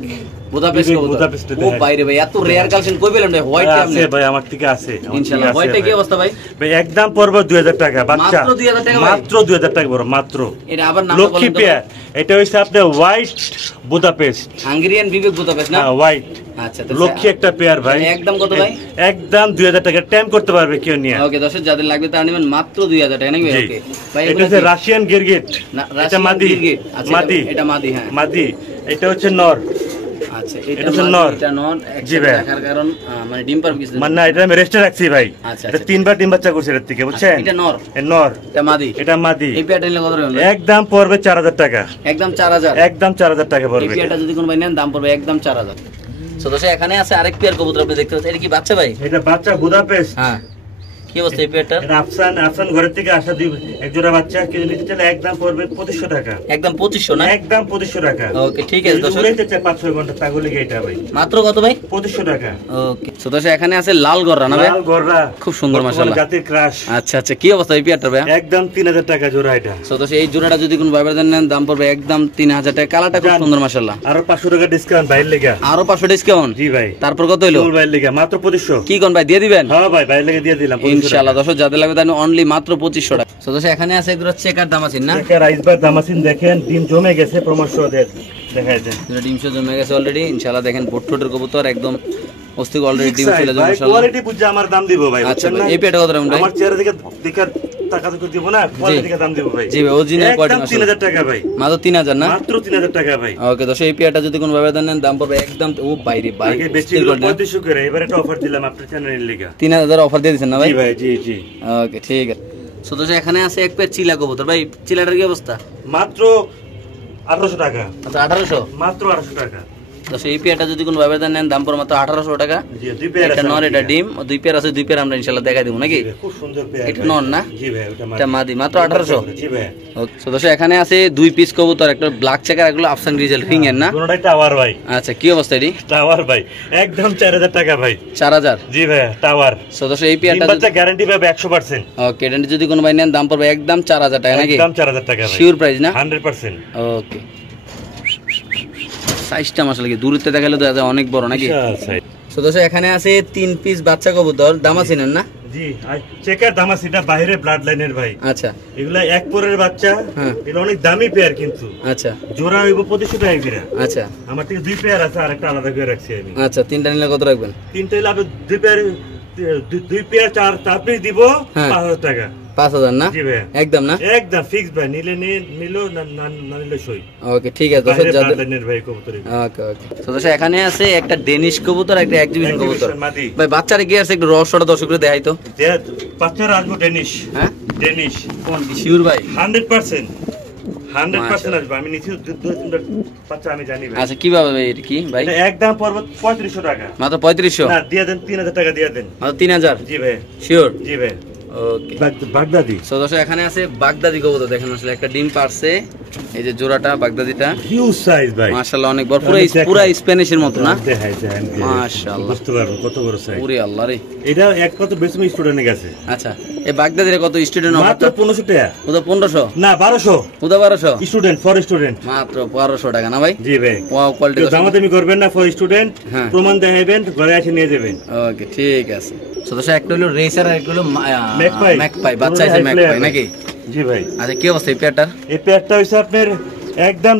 বুদাপেস্ট কবুতর। ও বাইরে ভাই এত রেয়ার কালেকশন কই পেলেন ভাই? হোয়াইট আছে ভাই, আমার থেকে আছে ইনশাআল্লাহ। হোয়াইটটা কি অবস্থা ভাই? ভাই একদম পড়বে 2000 টাকা বাচ্চা, মাত্র 2000 টাকা ভাই? মাত্র 2000 টাকা বড়, মাত্র। এটা আবার নাম লক্ষ্মী পেয়ার, এটা হইছে আপনার হোয়াইট বুদাপেস্ট, হাঙ্গেরিয়ান বিবেক বুদাপেস্ট না? হ্যাঁ হোয়াইট, আচ্ছা লক্ষ্মী একটা পেয়ার ভাই। একদম কত ভাই? একদম 2000 টাকা, টাইম করতে পারবে কেউ নিয়ে। ওকে দর্শক যাদের লাগবে তারা নেবেন মাত্র 2000 টাকা নাকি? ওকে ভাই এটা হচ্ছে রাশিয়ান গিরগিট, এটা মাদি, মাদি, এটা মাদি, হ্যাঁ মাদি। এটা হচ্ছে নর। আচ্ছা এটা হচ্ছে নর। এটা নর। জি ভাই। দেখার কারণ মানে ডিম পারবে কিছু মানে না, এটা আমি রেস্টে রাখছি ভাই। আচ্ছা, এটা আচ্ছা। 3 বার ডিম বাচ্চা করছে এর থেকে, বুঝছেন? এটা নর, নর, এটা মাদি, এটা মাদি। এই পেয়ারটা নিলে কত টাকা? একদম পড়বে 4000 টাকা, একদম 4000, একদম 4000 টাকা এই পড়বে। পেয়ারটা যদি কোনো ভাই নেন দাম পড়বে একদম 4000। সো দর্শক এখানে আছে আরেক পেয়ার কবুতর আপনি দেখতে পাচ্ছেন, এটা কি বাচ্চা ভাই? এটা বাচ্চা বুদাপেস্ট। হ্যাঁ কি অবস্থা এই পেয়ারটার? এটা আফসান ঘরের থেকে আসা এক জোড়া বাচ্চা কেউ নিতে চাইলে একদম পড়বে 2500 টাকা, একদম 2500 না? একদম 2500 টাকা। ওকে ঠিক আছে দর্শক, উড়াইতে চাই 5-6 ঘন্টা তাহলে এটা ভাই মাত্র কত ভাই? 2500 টাকা। ওকে সো দর্শক এখানে আছে লাল গররা না ভাই? লাল গররা, খুব সুন্দর মাশাআল্লাহ, জাতের ক্রাশ। আচ্ছা আচ্ছা কি অবস্থা এই পেয়ারটার ভাই? একদম 3000 টাকা জোড়া এটা। সো দর্শক এই জোড়াটা যদি কোনো ভাইবার নেন দাম পড়বে একদম 3000 টাকা। কালারটা খুব সুন্দর মাশাআল্লাহ। আরো 500 টাকা ডিসকাউন্ট বাইরের লেগে, আরো 500 ডিসকাউন্ট? জি ভাই। তারপর কত হলো? বাইরের লেগে মাত্র 2500। কি কোন ভাই দিয়ে দিবেন? হ্যাঁ ভাই বাইরের লেগে দিয়ে দিলাম ইনশাআল্লাহ। দর্শক যাদের লাগবে তার অনলি মাত্র 2500 টাকা। সো দর্শক এখানে আছে একদম চেকার দামাসিন না? চেকার আইসবার দামাসিন দেখেন, ডিম জমে গেছে, প্রমাণ দেন দেখায় দেন। ডিম শো জমে গেছে অলরেডি ইনশাআল্লাহ। দেখেন বোটটোটের কবুতর একদম অস্থির অলরেডি ডিম চলে যাবে মাশাআল্লাহ। কোয়ালিটি বুঝে আমার দাম দিব ভাই। আচ্ছা ভাই এই পেটা কত রাউন্ড ভাই? আমার চেহারা দেখে টাকা তো দিব না, কোয়ালিটি দেখে দাম দিব ভাই। জি ভাই অরিজিনাল কোয়ালিটি একদম 3000 টাকা ভাই, মাত্র 3000 না? মাত্র 3000 টাকা ভাই। ওকে দর্শক এই পেয়ারটা যদি কোনো ভাবে দেন দাম পড়বে একদম ও বাইরে বাইরে আগে বেশি 3500 করে, এবারে একটা অফার দিলাম আপনার চ্যানেলের লাগা। 3000 অফার দিয়ে দিবেন না ভাই? জি ভাই, জি জি। ওকে ঠিক আছে। সো দর্শক এখানে আছে এক পেয়ার চিলা কবুতর ভাই, চিলাটার কি অবস্থা? মাত্র 1800 টাকা, আচ্ছা 1800, মাত্র 1800 টাকা। দর্শক এই পেয়ারটা যদি কোনো ভাবে নেন দাম পড়বে মাত্র 1800 টাকা। জি দুই পেয়ার আছে, এটা নর এটা ডিম, দুই পেয়ার আছে, দুই পেয়ার আমরা ইনশাআল্লাহ দেখাই দেব নাকি? খুব সুন্দর পেয়ার। এটা নর না? জি ভাই এটা মাদি, মাত্র 1800। জি ভাই। ওকে সো দর্শক এখানে আছে দুই পিস কবুতর, একটা ব্ল্যাক চেকার, এগুলো আফসান গ্রিজেল রিং এর না? কোনটাই টাওয়ার ভাই। আচ্ছা কি অবস্থা এটি? টাওয়ার ভাই একদম 4000 টাকা ভাই। 4000? জি ভাই টাওয়ার। সো দর্শক এই পেয়ারটা বাচ্চা গ্যারান্টি পাবে 100%। ওকে এটা যদি কোনো ভাই নেন দাম পড়বে একদম 4000 টাকা নাকি? একদম 4000 টাকা ভাই, শিওর প্রাইস না? 100%। ওকে সাইজটা মাশাআল্লাহ কি দূরত্বে দেখালে তো অনেক বড় নাকি? বিশাল সাইজ। সো দর্শক এখানে আছে তিন পিস বাচ্চা কবুতর, দামাসিনের না? জি চেকার দামাসিটা বাইরে ব্লাড লাইনের ভাই। আচ্ছা এগুলা এক পরের বাচ্চা, হ্যাঁ। এগুলো অনেক দামি পেয়ার কিন্তু। আচ্ছা জোড়া হইব 2500 টাকা করে। আচ্ছা আমার থেকে দুই পেয়ার আছে, আর একটা আলাদা করে রাখছি আমি। আচ্ছা তিনটা নিলে কত রাখবেন? তিনটা লাভ, দুই পেয়ার চার পিস দিব, হ্যাঁ। 5000 টাকা। 5000 না? জি ভাই একদম না? একদম ফিক্স ভাই, নিলো না নিলে সই। ওকে ঠিক আছে দর্শক যাদের ভাই কবুতর। ওকে ওকে সো দর্শক এখানে আছে একটা ডেনিশ কবুতর, একটা এক্সিবিশন কবুতর মাদি ভাই। বাচ্চারা কি আছে একটু রহস্যটা দর্শকদের দেখাই তো। বাচ্চারা আসবো ডেনিশ। হ্যাঁ ডেনিশ কোন শিওর ভাই? 100% 100% আসবে। আমি নিচে দুটো বাচ্চা আমি জানি ভাই। আচ্ছা কিভাবে ভাই এটা কি ভাই? এটা একদম পড়বে 3500 টাকা, মাত্র 3500? না দিয়ে দেন 3000 টাকা দিয়ে দেন। মাত্র 3000? জি ভাই শিওর? জি ভাই। ওকে বাগদাদি। সো দর্শক এখানে আছে বাগদাদি কবুতর, দেখেন আসলে একটা ডিম পারছে, এই যে জোড়াটা বাগদাদিটা হিউজ সাইজ ভাই, মাশাআল্লাহ অনেক বড়, পুরো স্প্যানিশের মতো না? দেখাই দেন মাশাআল্লাহ বুঝতে পারবো কত বড় সাইজ। ওরে আল্লাহ রে। এটা এক কত বেশি স্টুডেন্টের কাছে। আচ্ছা এই বাগদাদির কত স্টুডেন্ট? মাত্র 1500 টাকা। ওটা 1500 না 1200। ওটা 1200 স্টুডেন্ট ফর স্টুডেন্ট মাত্র 1200 টাকা না ভাই? জি ভাই। ওয়াও কোয়ালিটি দামাদামি করবেন না, ফর স্টুডেন্ট হ্যাঁ। প্রমাণ দেখাবেন, ঘরে এসে নিয়ে যাবেন। ওকে ঠিক আছে। সো দর্শক একটা হলো রেসার আর একটা হলো ম্যাকপাই। ম্যাকপাই, বাচ্চা আছে ম্যাকপাই নাকি? জি ভাই। আচ্ছা কি অবস্থা এই পেয়ারটার? এই পেয়ারটা হইছে আপনার একদম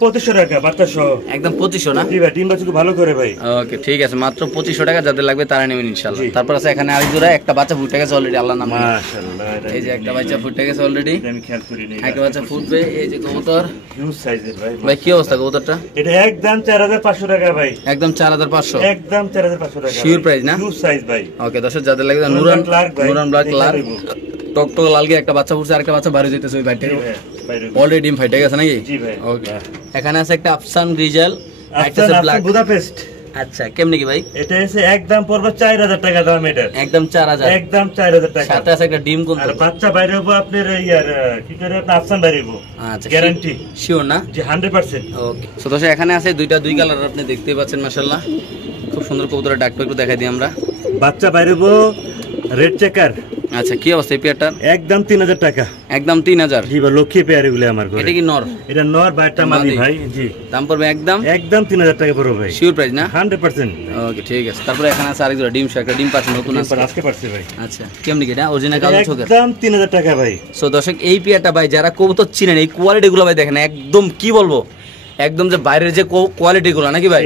2500 টাকা বাচ্চা সহ। একদম 2500 না? জি ভাই ডিম বাচ্চা ভালো করে ভাই। ওকে ঠিক আছে মাত্র 2500 টাকা, যাদের লাগবে তারা নেবেন ইনশাআল্লাহ। জি। তারপর আছে এখানে আরেক জোড়া, একটা বাচ্চা ফুটে গেছে অলরেডি, আল্লাহর নামে মাশাআল্লাহ। এই যে একটা বাচ্চা ফুটে গেছে অলরেডি, আমি খেয়াল করিনি। একটা বাচ্চা ফুটবে। এই যে কবুতর হিউজ সাইজের ভাই। ভাই কি অবস্থা কবুতরটা? এটা একদম 4500 টাকা ভাই, একদম 4500? একদম 4500 টাকা। শিওর প্রাইস না? হিউজ সাইজ ভাই। ওকে দর্শক যাদের লাগবে নুরান ক্লার্ক ভাই। নুরান ব্ল্যাক ক্লার্ক টকটক লালকে একটা বাচ্চা ফুটছে, আরেকটা বাচ্চা বাইরে যেতেছে ওই বাইটে অলরেডি ডিম ফাইটে গেছে নাকি? জি ভাই। ওকে এখানে আছে একটা আফসান গ্রিজেল, একটা আছে ব্ল্যাক বুদাপেস্ট আচ্ছা কেমনে কি ভাই? এটা এসে একদম পড়বে 4000 টাকা দাম। এটা একদম 4000, একদম 4000 টাকা। সাথে আছে একটা ডিম কোন? আর বাচ্চা বাইরে হবো আপনার ইয়ার কি করে আপনার আফসান বাইরে হবো। আচ্ছা গ্যারান্টি শিওর না? জি 100%। ওকে সো দর্শক এখানে আছে দুই কালার আপনি দেখতেই পাচ্ছেন মাশাআল্লাহ, খুব সুন্দর কবুতরের ডাকটা একটু দেখাই দিই আমরা। বাচ্চা বাইরে হবো রেড চেকার। আচ্ছা কি অবস্থা এই পেয়ারটার? একদম 3000 টাকা। একদম 3000? জি ভাই লক্ষ্মী পেয়ার এগুলো আমার ঘরে। এটা কি নর? এটা নর বাইরটা মাদি ভাই। জি দাম পড়বে একদম 3000 টাকা পড়বে ভাই। শিওর প্রাইস না? 100%। ওকে ঠিক আছে। তারপরে এখানে আছে আরেক জোড়া ডিম একটা ডিম পাচ্ছে নতুন আছে আজকে পারছে ভাই। আচ্ছা কেমনি কি এটা অরিজিনাল কালো চোখের? একদম 3000 টাকা ভাই। সো দর্শক এই পেয়ারটা ভাই যারা কবুতর চিনেন এই কোয়ালিটি গুলো ভাই দেখেন একদম কি বলবো, একদম যে বাইরের যে কোয়ালিটি গুলো নাকি ভাই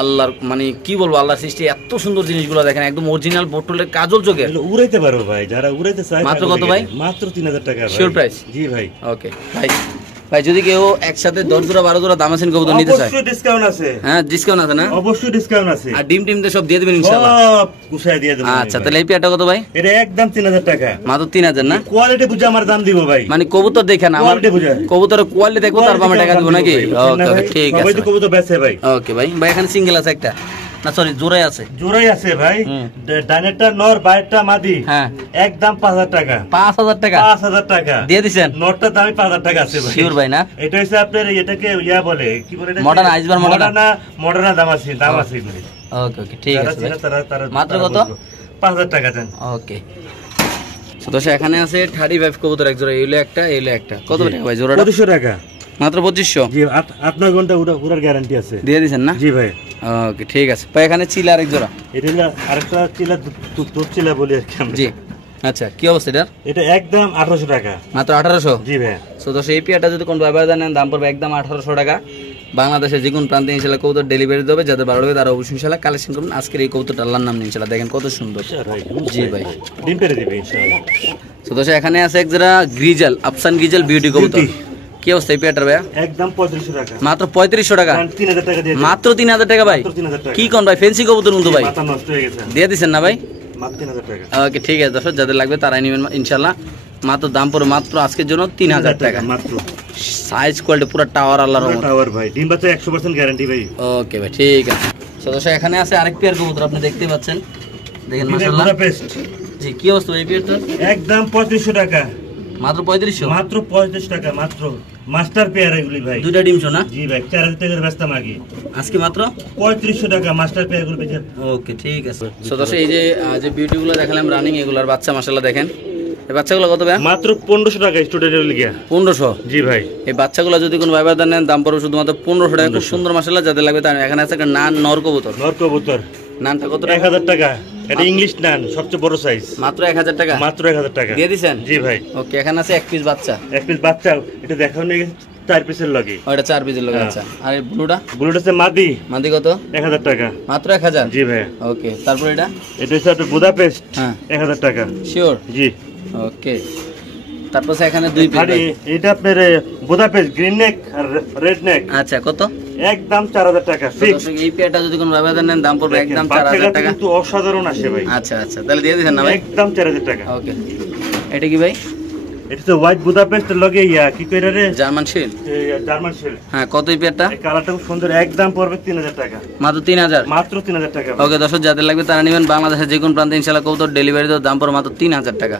আল্লাহর মানে কি বলবো আল্লাহর সৃষ্টি এত সুন্দর জিনিসগুলো দেখেন একদম অরিজিনাল বোটলের কাজল চোখের। উড়াইতে পারো ভাই, যারা উড়াইতে চায়। মাত্র কত ভাই? মাত্র 3000 টাকা ভাই। Sure price? জি ভাই। ওকে ভাই ভাই যদি কেউ একসাথে 10 জোড়া 12 জোড়া দামাসিন কবুতর নিতে চায় অবশ্যই ডিসকাউন্ট আছে। হ্যাঁ ডিসকাউন্ট আছে না? অবশ্যই ডিসকাউন্ট আছে। আর ডিম টিম সব দিয়ে দিবেন ইনশাআল্লাহ? সব কুশায় দিয়ে দেব। আচ্ছা তাহলে এই পেয়ারটা কত ভাই? এটা একদম 3000 টাকা। মাত্র 3000 না? কোয়ালিটি বুঝে আমার দাম দিব ভাই। মানে কবুতর দেখেন আমার কবুতরের কোয়ালিটি দেখবো তারপর আমি টাকা দেব নাকি? ওকে ঠিক আছে। সবাই তো কবুতর বেচে ভাই। ওকে ভাই ভাই এখানে সিঙ্গেল আছে একটা না সরি জোড়াই আছে? জোড়াই আছে ভাই। ডানেরটা নর বাইরটা মাদি। হ্যাঁ একদম 5000 টাকা। 5000 টাকা? 5000 টাকা দিয়ে দিবেন? নরটা দামই 5000 টাকা আছে ভাই। শিওর ভাই না? এটা হইছে আপনার এটাকে ইয়া বলে কি বলে এটা? মডার্ন আইসবার মডার্ন দাম আছে ভাই। ওকে ওকে ঠিক আছে ভাই। মাত্র কত? 5000 টাকা দেন। ওকে সো দর্শক এখানে আছে 35 কবুতর এক জোড়া, এইলো একটা কত টাকা ভাই জোড়াটা? 2500 টাকা। মাত্র 2500? জি 8-9 ঘন্টা উড়ার গ্যারান্টি আছে। দিয়ে দিবেন না? জি ভাই। ওকে ঠিক আছে ভাই এখানে চিলা আরেক জোড়া। এটা হলো আরেকটা চিলা দুধ চিলা বলি আর কি আমরা। জি আচ্ছা কি অবস্থা এটার? এটা একদম 1800 টাকা। মাত্র 1800? জি ভাই। সো দর্শক এই পেয়ারটা যদি কোন ব্যবহার জানেন দাম পড়বে একদম 1800 টাকা। বাংলাদেশের যে কোন প্রান্তে ইনশাআল্লাহ কবুতর ডেলিভারি দেবে, যাদের ভালো লাগবে তারা অবশ্যই ইনশাআল্লাহ কালেকশন করুন। আজকের এই কবুতরটা আল্লাহর নাম নিয়ে ইনশাআল্লাহ দেখেন কত সুন্দর। জি ভাই ডিম পেড়ে দিবে ইনশাআল্লাহ। সো দর্শক এখানে আছে এক জোড়া গ্রিজেল আফসান গ্রিজেল বিউটি কবুতর। কি অবস্থা এই পেয়ারটার ভাইয়া? একদম 3500 টাকা। মাত্র 3500 টাকা? 3000 টাকা দিয়ে। মাত্র 3000 টাকা ভাই? 3000 টাকা। কি কোন ভাই ফেন্সি কবুতর কিন্তু ভাই মাথা নষ্ট হয়ে গেছে। দিয়ে দিবেন না ভাই? মাত্র 3000 টাকা। ওকে ঠিক আছে দর্শক যাদের লাগবে তারাই নেবেন ইনশাআল্লাহ। মাত্র দাম পড়ে মাত্র আজকের জন্য 3000 টাকা মাত্র। সাইজ কোয়ালিটি পুরো টাওয়ার আল্লাহর রহমত। টাওয়ার ভাই ডিম বাচ্চা 100% গ্যারান্টি ভাই। ওকে ভাই ঠিক আছে। সো দর্শক এখানে আছে আরেক পেয়ার কবুতর আপনি দেখতে পাচ্ছেন দেখেন মাশাআল্লাহ। জি কি অবস্থা এই পেয়ারটার? একদম 3500 টাকা। মাত্র 3500? মাত্র 35 টাকা মাত্র। মাস্টার পেয়ার এগুলি ভাই। দুইটা ডিম শোনা? জি ভাই 4000 টাকার ব্যস্তাম আগে। আজকে মাত্র 3500 টাকা মাস্টার পেয়ার গুলো পেয়েছেন। ওকে ঠিক আছে। সো দর্শক এই যে বিউটি গুলো দেখালাম রানিং এগুলার বাচ্চা মাশাআল্লাহ দেখেন এই বাচ্চাগুলো কত ভাই? মাত্র 1500 টাকা স্টুডেন্টের লিগা। 1500? জি ভাই। এই বাচ্চাগুলো যদি কোনো ভাইবার দেন দাম পড়বে শুধুমাত্র 1500 টাকা। খুব সুন্দর মাশাআল্লাহ যাদের লাগবে তার এখানে আছে একটা নান নর কবুতর। নর কবুতর নানটা কত টাকা? 1000 টাকা। এটা ইংলিশ নান সবচেয়ে বড় সাইজ। মাত্র 1000 টাকা? মাত্র 1000 টাকা দিয়ে দিবেন? জি ভাই। ওকে এখানে আছে এক পিস বাচ্চা। এক পিস বাচ্চা এটা দেখাও নিয়ে 4 পিসের লাগে। ওটা 4 পিসের লাগে। আচ্ছা আর ব্লুটা? ব্লুটা হচ্ছে মাদি। মাদি কত? 1000 টাকা। মাত্র 1000? জি ভাই। ওকে তারপর এটা? এটা হচ্ছে আপনার বুদাপেস্ট। হ্যাঁ 1000 টাকা। শিওর? জি। ওকে তারপর এখানে দুই পিস। এটা আপনার বুদাপেস্ট গ্রিন নেক আর রেড নেক। আচ্ছা কত? একদম 4000 টাকা ফিক্স। এই পেয়ারটা যদি কোনো ব্যবধান নেন দাম পড়বে একদম 4000 টাকা। কিন্তু অসাধারণ আসে ভাই। আচ্ছা আচ্ছা তাহলে দিয়ে দিবেন না ভাই? একদম 4000 টাকা। ওকে এটা কি ভাই? এটা তো হোয়াইট বুদাপেস্ট লগে ইয়া কি কইরা রে? জার্মান শিল। জার্মান শিল। হ্যাঁ কত এই পেয়ারটা? এই কালারটা খুব সুন্দর একদম পড়বে 3000 টাকা। মাত্র 3000? মাত্র 3000 টাকা। ওকে দর্শক যাদের লাগবে তারা নেবেন বাংলাদেশের যে কোন প্রান্তে ইনশাআল্লাহ কবুতর ডেলিভারি দেওয়ার দাম পড়বে মাত্র 3000 টাকা।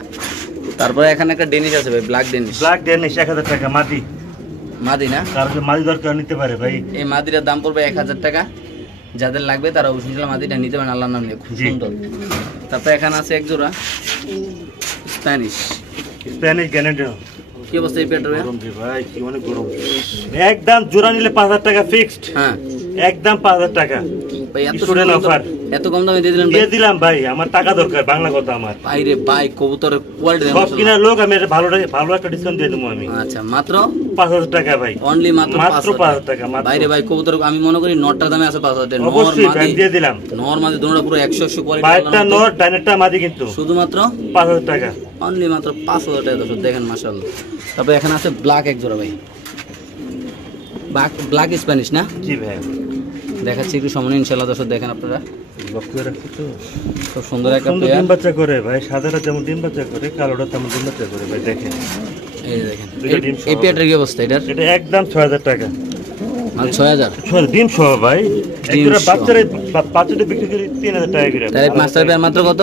তারপরে এখানে একটা ডেনিশ আছে ভাই ব্ল্যাক ডেনিশ। ব্ল্যাক ডেনিশ 1000 টাকা মাদি। মাদি না? তার যে মাদি দরকার নিতে পারে ভাই। এই মাদিটার দাম পড়বে 1000 টাকা। যাদের লাগবে তারা অবশ্যই মাদিটা নিতে পারেন আল্লাহর নাম নিয়ে খুব সুন্দর। তারপর এখানে আছে এক জোড়া স্প্যানিশ গ্যানেডো। কি অবস্থা এই পেয়ারটার ভাই? কি অনেক গরম। একদম জোড়া নিলে 5000 টাকা ফিক্সড। হ্যাঁ একদম 5000 টাকা ভাই। এত কম দামে দিয়ে দিলেন? দিয়ে দিলাম ভাই, আমার টাকা দরকার, বাংলা কথা আমার। ভাই রে ভাই কবুতরের কোয়ালিটি সব কিনা লোক, আমি ভালো একটা ডিসকাউন্ট দিয়ে দেবো আমি। আচ্ছা মাত্র 5000 টাকা ভাই। অনলি মাত্র 5000 টাকা। ভাই রে ভাই কবুতর আমি মনে করি নটটার দামে আছে 5000 টাকা। অবশ্যই ভাই দিয়ে দিলাম। নর মাদি দুটোটা পুরো 100 কোয়ালিটি। বাইরটা নর ডাইনেরটা মাদি কিন্তু শুধুমাত্র 5000 টাকা। অনলি মাত্র 5000 টাকা দর্শক দেখেন মাশাআল্লাহ। তারপর এখানে আছে ব্ল্যাক এক জোড়া ভাই। ব্ল্যাক স্প্যানিশ না? জি ভাই দেখাচ্ছি একটু সামনে ইনশাআল্লাহ দর্শক দেখেন আপনারা। লক্ষ্য রাখছো তো খুব সুন্দর একটা পেয়ার। ডিম বাচ্চা করে ভাই, সাদাটা যেমন ডিম বাচ্চা করে, কালোটা তেমন ডিম বাচ্চা করে ভাই। দেখেন এই দেখেন এই পেয়ারটার কি অবস্থা এটার? এটা একদম 6000 টাকা। মাত্র 6000 ডিম সহ ভাই। একটা বাচ্চাদের বিক্রি করি 3000 টাকা করে। তাই মাস্টার পেয়ার মাত্র কত?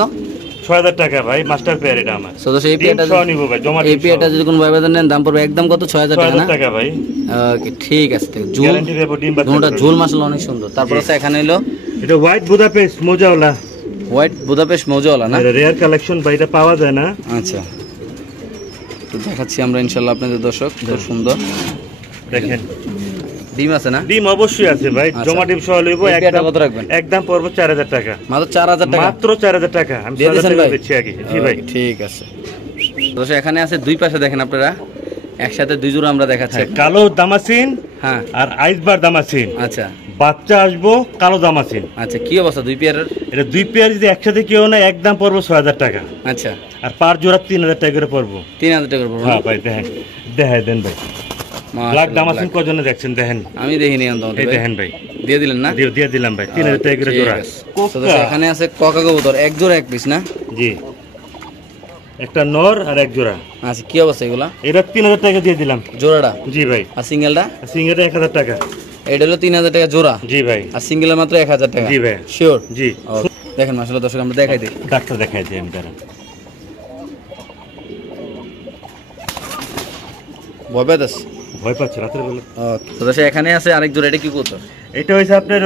6000 টাকা ভাই মাস্টার পেয়ার এটা আমার। সদস্য এই পেয়ারটা নিব ভাই, জমা এই পেয়ারটা যদি কোনো ভাই বাজার নেন দাম পড়বে একদম কত? 6000 টাকা না? 6000 টাকা ভাই। ওকে ঠিক আছে। ঝোল গ্যারান্টি দেব ডিম বাচ্চা। দুটোটা ঝোল মাশাআল্লাহ অনেক সুন্দর। তারপর আছে এখানে হলো এটা হোয়াইট বুদাপেস্ট মোজাওয়ালা। হোয়াইট বুদাপেস্ট মোজাওয়ালা না? এটা রেয়ার কালেকশন ভাই, এটা পাওয়া যায় না। আচ্ছা তো দেখাচ্ছি আমরা ইনশাআল্লাহ আপনাদের দর্শক। খুব সুন্দর দেখেন। ডিম আছে না? ডিম অবশ্যই আছে ভাই, জমা ডিম সহ লইব। একদম কত রাখবেন? একদম পড়বে 4000 টাকা। মাত্র 4000 টাকা? মাত্র 4000 টাকা। আমি 6000 টাকা বেচছি আগে। জি ভাই ঠিক আছে। দর্শক এখানে আছে দুই পাশে দেখেন আপনারা একসাথে দুই জোড়া আমরা দেখাচ্ছি। কালো দামাসিন হ্যাঁ আর আইসবার দামাসিন। আচ্ছা বাচ্চা আসবো কালো দামাসিন। আচ্ছা কি অবস্থা দুই পেয়ারের? এটা দুই পেয়ার যদি একসাথে কেউ না একদম পড়বো 6000 টাকা। আচ্ছা আর পার জোড়া 3000 টাকা করে পড়বো। 3000 টাকা পড়বো? হ্যাঁ ভাই দেখেন, দেখাই দেন ভাই। ব্ল্যাক দামাসিন কজন দেখছেন দেখেন? আমি দেখিনি আনতাম। এই দেখেন ভাই, দিয়ে দিলেন না? দিয়ে দিলাম ভাই, 3000 টাকা করে জোড়া। এখানে আছে কোকা কবুতর, এক জোড়া এক পিস না? জি, একটা নর আর এক জোড়া। আচ্ছা কি অবস্থা এগুলা? এটা 3000 টাকা দিয়ে দিলাম জোড়াটা? জি ভাই। আর সিঙ্গেলটা? সিঙ্গেলটা 1000 টাকা। এটা হলো 3000 টাকা জোড়া? জি ভাই। আর সিঙ্গেলের মাত্র 1000 টাকা? জি ভাই। শিওর? জি। দেখেন মাশাআল্লাহ দর্শক আমরা দেখাই দিই। ডাক্তার দেখাই দিই আমি দাঁড়ান। ভয় পাচ্ছে রাতের বেলা। তো দর্শক এখানে আছে আরেক জোড়া, এটা কি কবুতর? এটা হইছে আপনার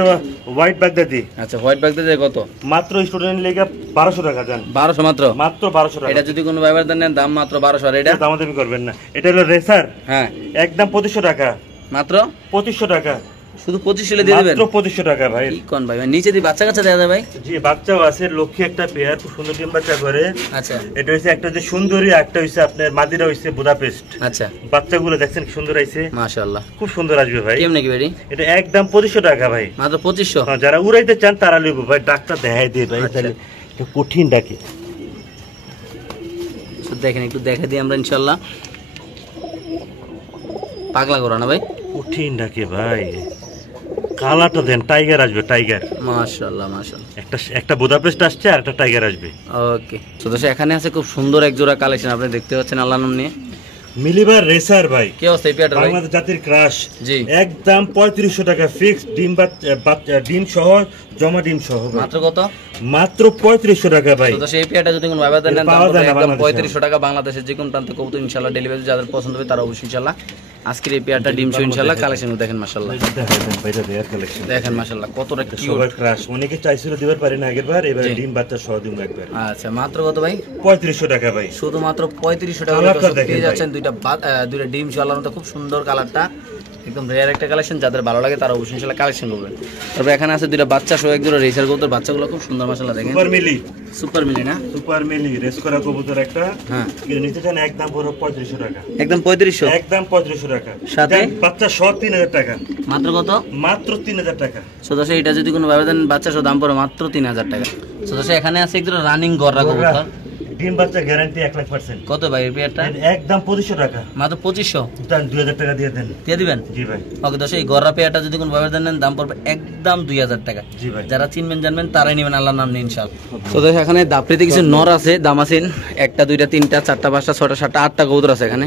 হোয়াইট বাগদাদি। আচ্ছা হোয়াইট বাগদাদি কত? মাত্র স্টুডেন্ট লেগে 1200 টাকা জান। 1200 মাত্র? মাত্র 1200 টাকা। এটা যদি কোনো ভাইবার নেন দাম মাত্র 1200। আর এটা দাম দামি করবেন না। এটা হলো রেসার। হ্যাঁ একদম 2500 টাকা। মাত্র 2500 টাকা। শুধু 2500 দিয়ে দিবেন? মাত্র 2500 টাকা ভাই। কি কোন ভাই? নিচে দি বাচ্চা কাচ্চা দেয়া যায় ভাই? জি বাচ্চাও আছে, লক্ষ্মী একটা পেয়ার, খুব সুন্দর ডিম বাচ্চা করে। আচ্ছা এটা হইছে একটা যে সুন্দরী, একটা হইছে আপনার মাদিরা হইছে বুদাপেস্ট। আচ্ছা বাচ্চাগুলো দেখছেন কি সুন্দর আইছে? মাশাআল্লাহ খুব সুন্দর আসবে ভাই। কেমনে কি ভাই? এটা একদম 2500 টাকা ভাই। মাত্র 2500? হ্যাঁ, যারা উড়াইতে চান তারা লইব ভাই। ডাক্তার দেখাই দিয়ে ভাই, তাহলে একটু কঠিন ডাকে। দেখেন একটু দেখা দিই আমরা ইনশাআল্লাহ। পাগলা করা না ভাই? কঠিন ডাকে ভাই। কালারটা দেন, টাইগার আসবে, টাইগার। মাশাআল্লাহ মাশাআল্লাহ। একটা বুদাপেস্ট আসছে আর একটা টাইগার আসবে। ওকে তো দর্শক এখানে আছে খুব সুন্দর এক জোড়া কালেকশন, আপনি দেখতে পাচ্ছেন আল্লাহর নাম নিয়ে। মিলিবার রেসার ভাই। কি অবস্থা এই পেয়ারটা ভাই? বাংলাদেশ জাতির ক্রাশ। জি একদম 3500 টাকা ফিক্স। ডিম সহ, জমা ডিম সহ। মাত্র কত? মাত্র 3500 টাকা ভাই। তো সেই পেয়ারটা যদি কোনো ভাইবার নেন দাম পড়বে একদম 3500 টাকা। বাংলাদেশের যে কোন প্রান্তে কবুতর ইনশাআল্লাহ ডেলিভারি যাদের পছন্দ হবে তারা অবশ্যই ইনশাআল্লাহ আজকের এই পেয়ারটা ডিম শো ইনশাআল্লাহ কালেকশন দেখেন মাশাআল্লাহ। দেখেন মাশাআল্লাহ কতটা কিউট ক্রাশ। অনেকে চাইছিল দিবার পারে না আগেরবার, এবার ডিম বাচ্চা সহ দিমু একবার। আচ্ছা মাত্র কত ভাই? 3500 টাকা ভাই। শুধুমাত্র 3500 টাকা পেয়ে যাচ্ছেন দুইটা ডিম শো। আল্লাহর মতো খুব সুন্দর কালারটা, একদম রেয়ার একটা কালেকশন। যাদের ভালো লাগে তারা অবশ্যই ইনশাআল্লাহ কালেকশন করবেন। তবে এখানে আছে দুইটা বাচ্চা সহ এক জোড়া রেসার কবুতর। বাচ্চাগুলো খুব সুন্দর মাশাআল্লাহ দেখেন। সুপার মিলি না? সুপার মিলি রেস করা কবুতর একটা। হ্যাঁ এর নিচে চান একদম পুরো 3500 টাকা। একদম 3500? একদম 3500 টাকা। সাথে বাচ্চা সহ 3000 টাকা। মাত্র কত? মাত্র 3000 টাকা। সদস্য এটা যদি কোনো ভাবে দেন বাচ্চা সহ দাম পড়ে মাত্র 3000 টাকা। সদস্য এখানে আছে একদম রানিং গররা কবুতর। ডিম বাচ্চা গ্যারান্টি 1,00,000%। কত ভাই এই পেয়ারটা? একদম 2500 টাকা। মাত্র 2500? তাহলে 2000 টাকা দিয়ে দেন। দিয়ে দিবেন? জি ভাই। ওকে দর্শক এই গররা পেয়ারটা যদি কোনো ভাবে দেন দাম পড়বে একদম 2000 টাকা। জি ভাই। যারা চিনবেন জানবেন তারাই নেবেন আল্লাহর নাম নিয়ে ইনশাআল্লাহ। তো দর্শক এখানে দাপড়িতে কিছু নর আছে, দামাসিন। একটা দুইটা তিনটা চারটা পাঁচটা ছয়টা সাতটা আটটা কবুতর আছে এখানে।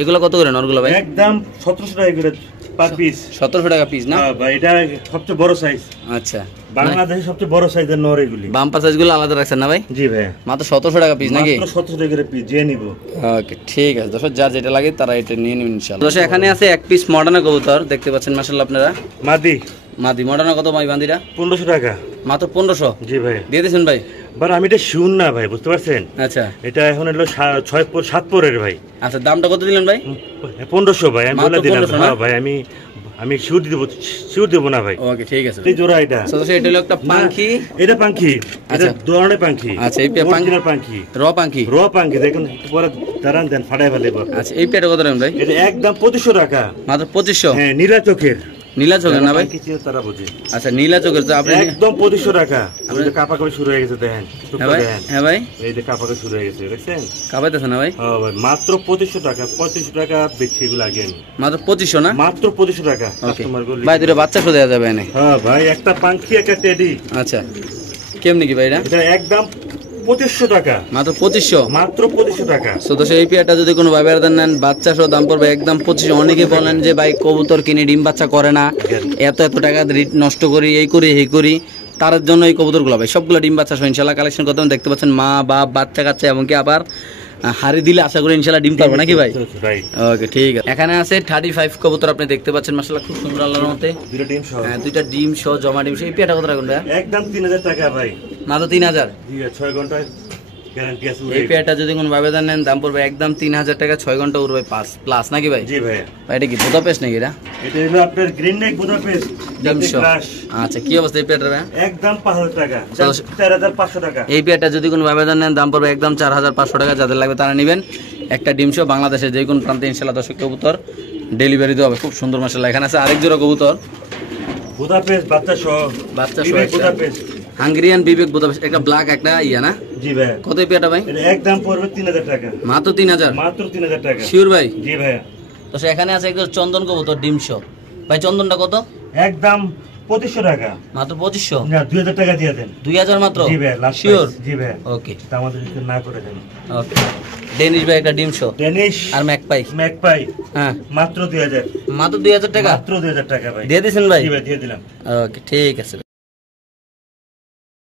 এগুলো কত করে নরগুলো ভাই? একদম 1700 টাকা করে পার পিস। 1700 টাকা পিস না? হ্যাঁ ভাই, এটা সবচেয়ে বড় সাইজ। আচ্ছা বাংলাদেশের সবচেয়ে বড় সাইজের নর এগুলি। বাম্পার সাইজগুলো আলাদা রাখছেন না ভাই? জি ভাই। মাত্র 1700 টাকা পিস নাকি? মাত্র 1700 টাকা করে পিস যে নিব। ওকে ঠিক আছে দর্শক, যার যেটা লাগে তারা এটা নিয়ে নেবেন ইনশাআল্লাহ। দর্শক এখানে আছে এক পিস মডার্না কবুতর, দেখতে পাচ্ছেন মাশাআল্লাহ আপনারা। মাদি মডার্না কত ভাই বান্দিরা? 1500 টাকা। মাত্র 1500? জি ভাই। দিয়ে দিয়েছেন ভাই? বাট আমি এটা শুন না ভাই, বুঝতে পারছেন? আচ্ছা এটা এখন হলো 7 পরের ভাই। আচ্ছা দামটা কত দিলেন ভাই? 1500 ভাই। আমি বলে দিলাম ভাই, আমি শিওর দেব না ভাই। ওকে ঠিক আছে। এই জোড়া এটা সদস্য এটা হলো একটা পাখি। এটা পাখি। আচ্ছা ধরনের পাখি। আচ্ছা এই অরিজিনাল পাখি। র পাখি দেখুন পরে দাঁড়ান দেন ফাটাই ফেলে। আচ্ছা এই পেটা কত রাখবেন ভাই? এটা একদম 2500 টাকা। মাত্র 2500? হ্যাঁ নীলা চোখের। নীলা চোখের না ভাই? তারা বুঝে। আচ্ছা নীলা চোখের তো আপনি একদম 2500 টাকা। ওই যে কাপাকাপি শুরু হয়ে গেছে দেখেন। হ্যাঁ ভাই এই যে কাপাকাপি শুরু হয়ে গেছে দেখছেন? কাপাইতেছে না ভাই? হ্যাঁ ভাই মাত্র 2500 টাকা। 3500 টাকা বেচছি এগুলো আগে আমি। মাত্র 2500 না? মাত্র 2500 টাকা। কাস্টমার গুলো ভাই দুটো বাচ্চা শো দেয়া যাবে না? হ্যাঁ ভাই, একটা পাখি একটা টেডি। আচ্ছা কেমনি কি ভাই এটা? এটা একদম 2500 টাকা, মাত্র 2500, মাত্র 2500 টাকা। তো দর্শক এই পেয়ারটা যদি কোনো ভাই বেড়াদার নেন বাচ্চা সহ দাম পড়বে একদম 2500। অনেকে বলেন যে ভাই কবুতর কিনে ডিম বাচ্চা করে না, এত টাকা নষ্ট করি, এই করি এই করি, তার জন্য এই কবুতরগুলো ভাই সবগুলো ডিম বাচ্চা সহ ইনশাল্লাহ কালেকশন করতে দেখতে পাচ্ছেন। মা বাপ বাচ্চা কাচ্চা এমনকি আবার হাড়ি দিলে আশা করি ইনশাল্লাহ ডিম পারবো নাকি ভাই? ওকে ঠিক আছে। এখানে আছে 35 কবুতর আপনি দেখতে পাচ্ছেন মাশাআল্লাহ খুব সুন্দর আল্লাহর রহমতে, দুইটা ডিম সহ জমা ডিম সহ। এই পেয়ারটা কত রাখুন ভাই? একদম 3000 টাকা ভাই, মাত্র 3000। 6 ঘন্টা গ্যারান্টি আছে। এই পেয়ারটা যদি কোনো ভাবে নেন দাম পড়বে একদম 3000 টাকা, 6 ঘন্টা উড়বে প্লাস নাকি ভাই? জি ভাই। ভাই এটা কি বুদাপেস্ট নাকি এটা? এটা হলো আপনার গ্রিন নেক বুদাপেস্ট ডিম সহ। আচ্ছা কি অবস্থা এই পেয়ারটার ভাই? একদম 5000 টাকা, 4500 টাকা। এই পেয়ারটা যদি কোনো ভাবে নেন দাম পড়বে একদম 4500 টাকা। যাদের লাগবে তারা নেবেন, একটা ডিম সহ বাংলাদেশের যে কোনো প্রান্তে ইনশাআল্লাহ দর্শক কবুতর ডেলিভারি দেওয়া হবে। খুব সুন্দর মাশাআল্লাহ। এখানে আছে আরেক জোড়া কবুতর বুদাপেস্ট বাচ্চা সহ, বুদাপেস্ট হাঙ্গেরিয়ান বিবেক বুদাপেস্ট, একটা ব্ল্যাক একটা ইয়া না? জি ভাই। কত এই পেয়ারটা ভাই? এটা একদম পড়বে 3000 টাকা, মাত্র 3000, মাত্র 3000 টাকা। শিওর ভাই? জি ভাই। তো এখানে আছে একদম চন্দন কবুতর ডিম সহ। ভাই চন্দনটা কত? একদম 2500 টাকা, মাত্র 2500। না 2000 টাকা দিয়ে দেন। 2000 মাত্র? জি ভাই, লাস্ট শিওর? জি ভাই। ওকে আমাদের কিছু না করে দেন। ওকে। ডেনিশ ভাই একটা ডিম সহ, ডেনিশ আর ম্যাকপাই। ম্যাকপাই হ্যাঁ মাত্র 2000, মাত্র 2000 টাকা মাত্র 2000 টাকা ভাই। দিয়ে দিছেন ভাই? জি ভাই দিয়ে দিলাম। ওকে ঠিক আছে।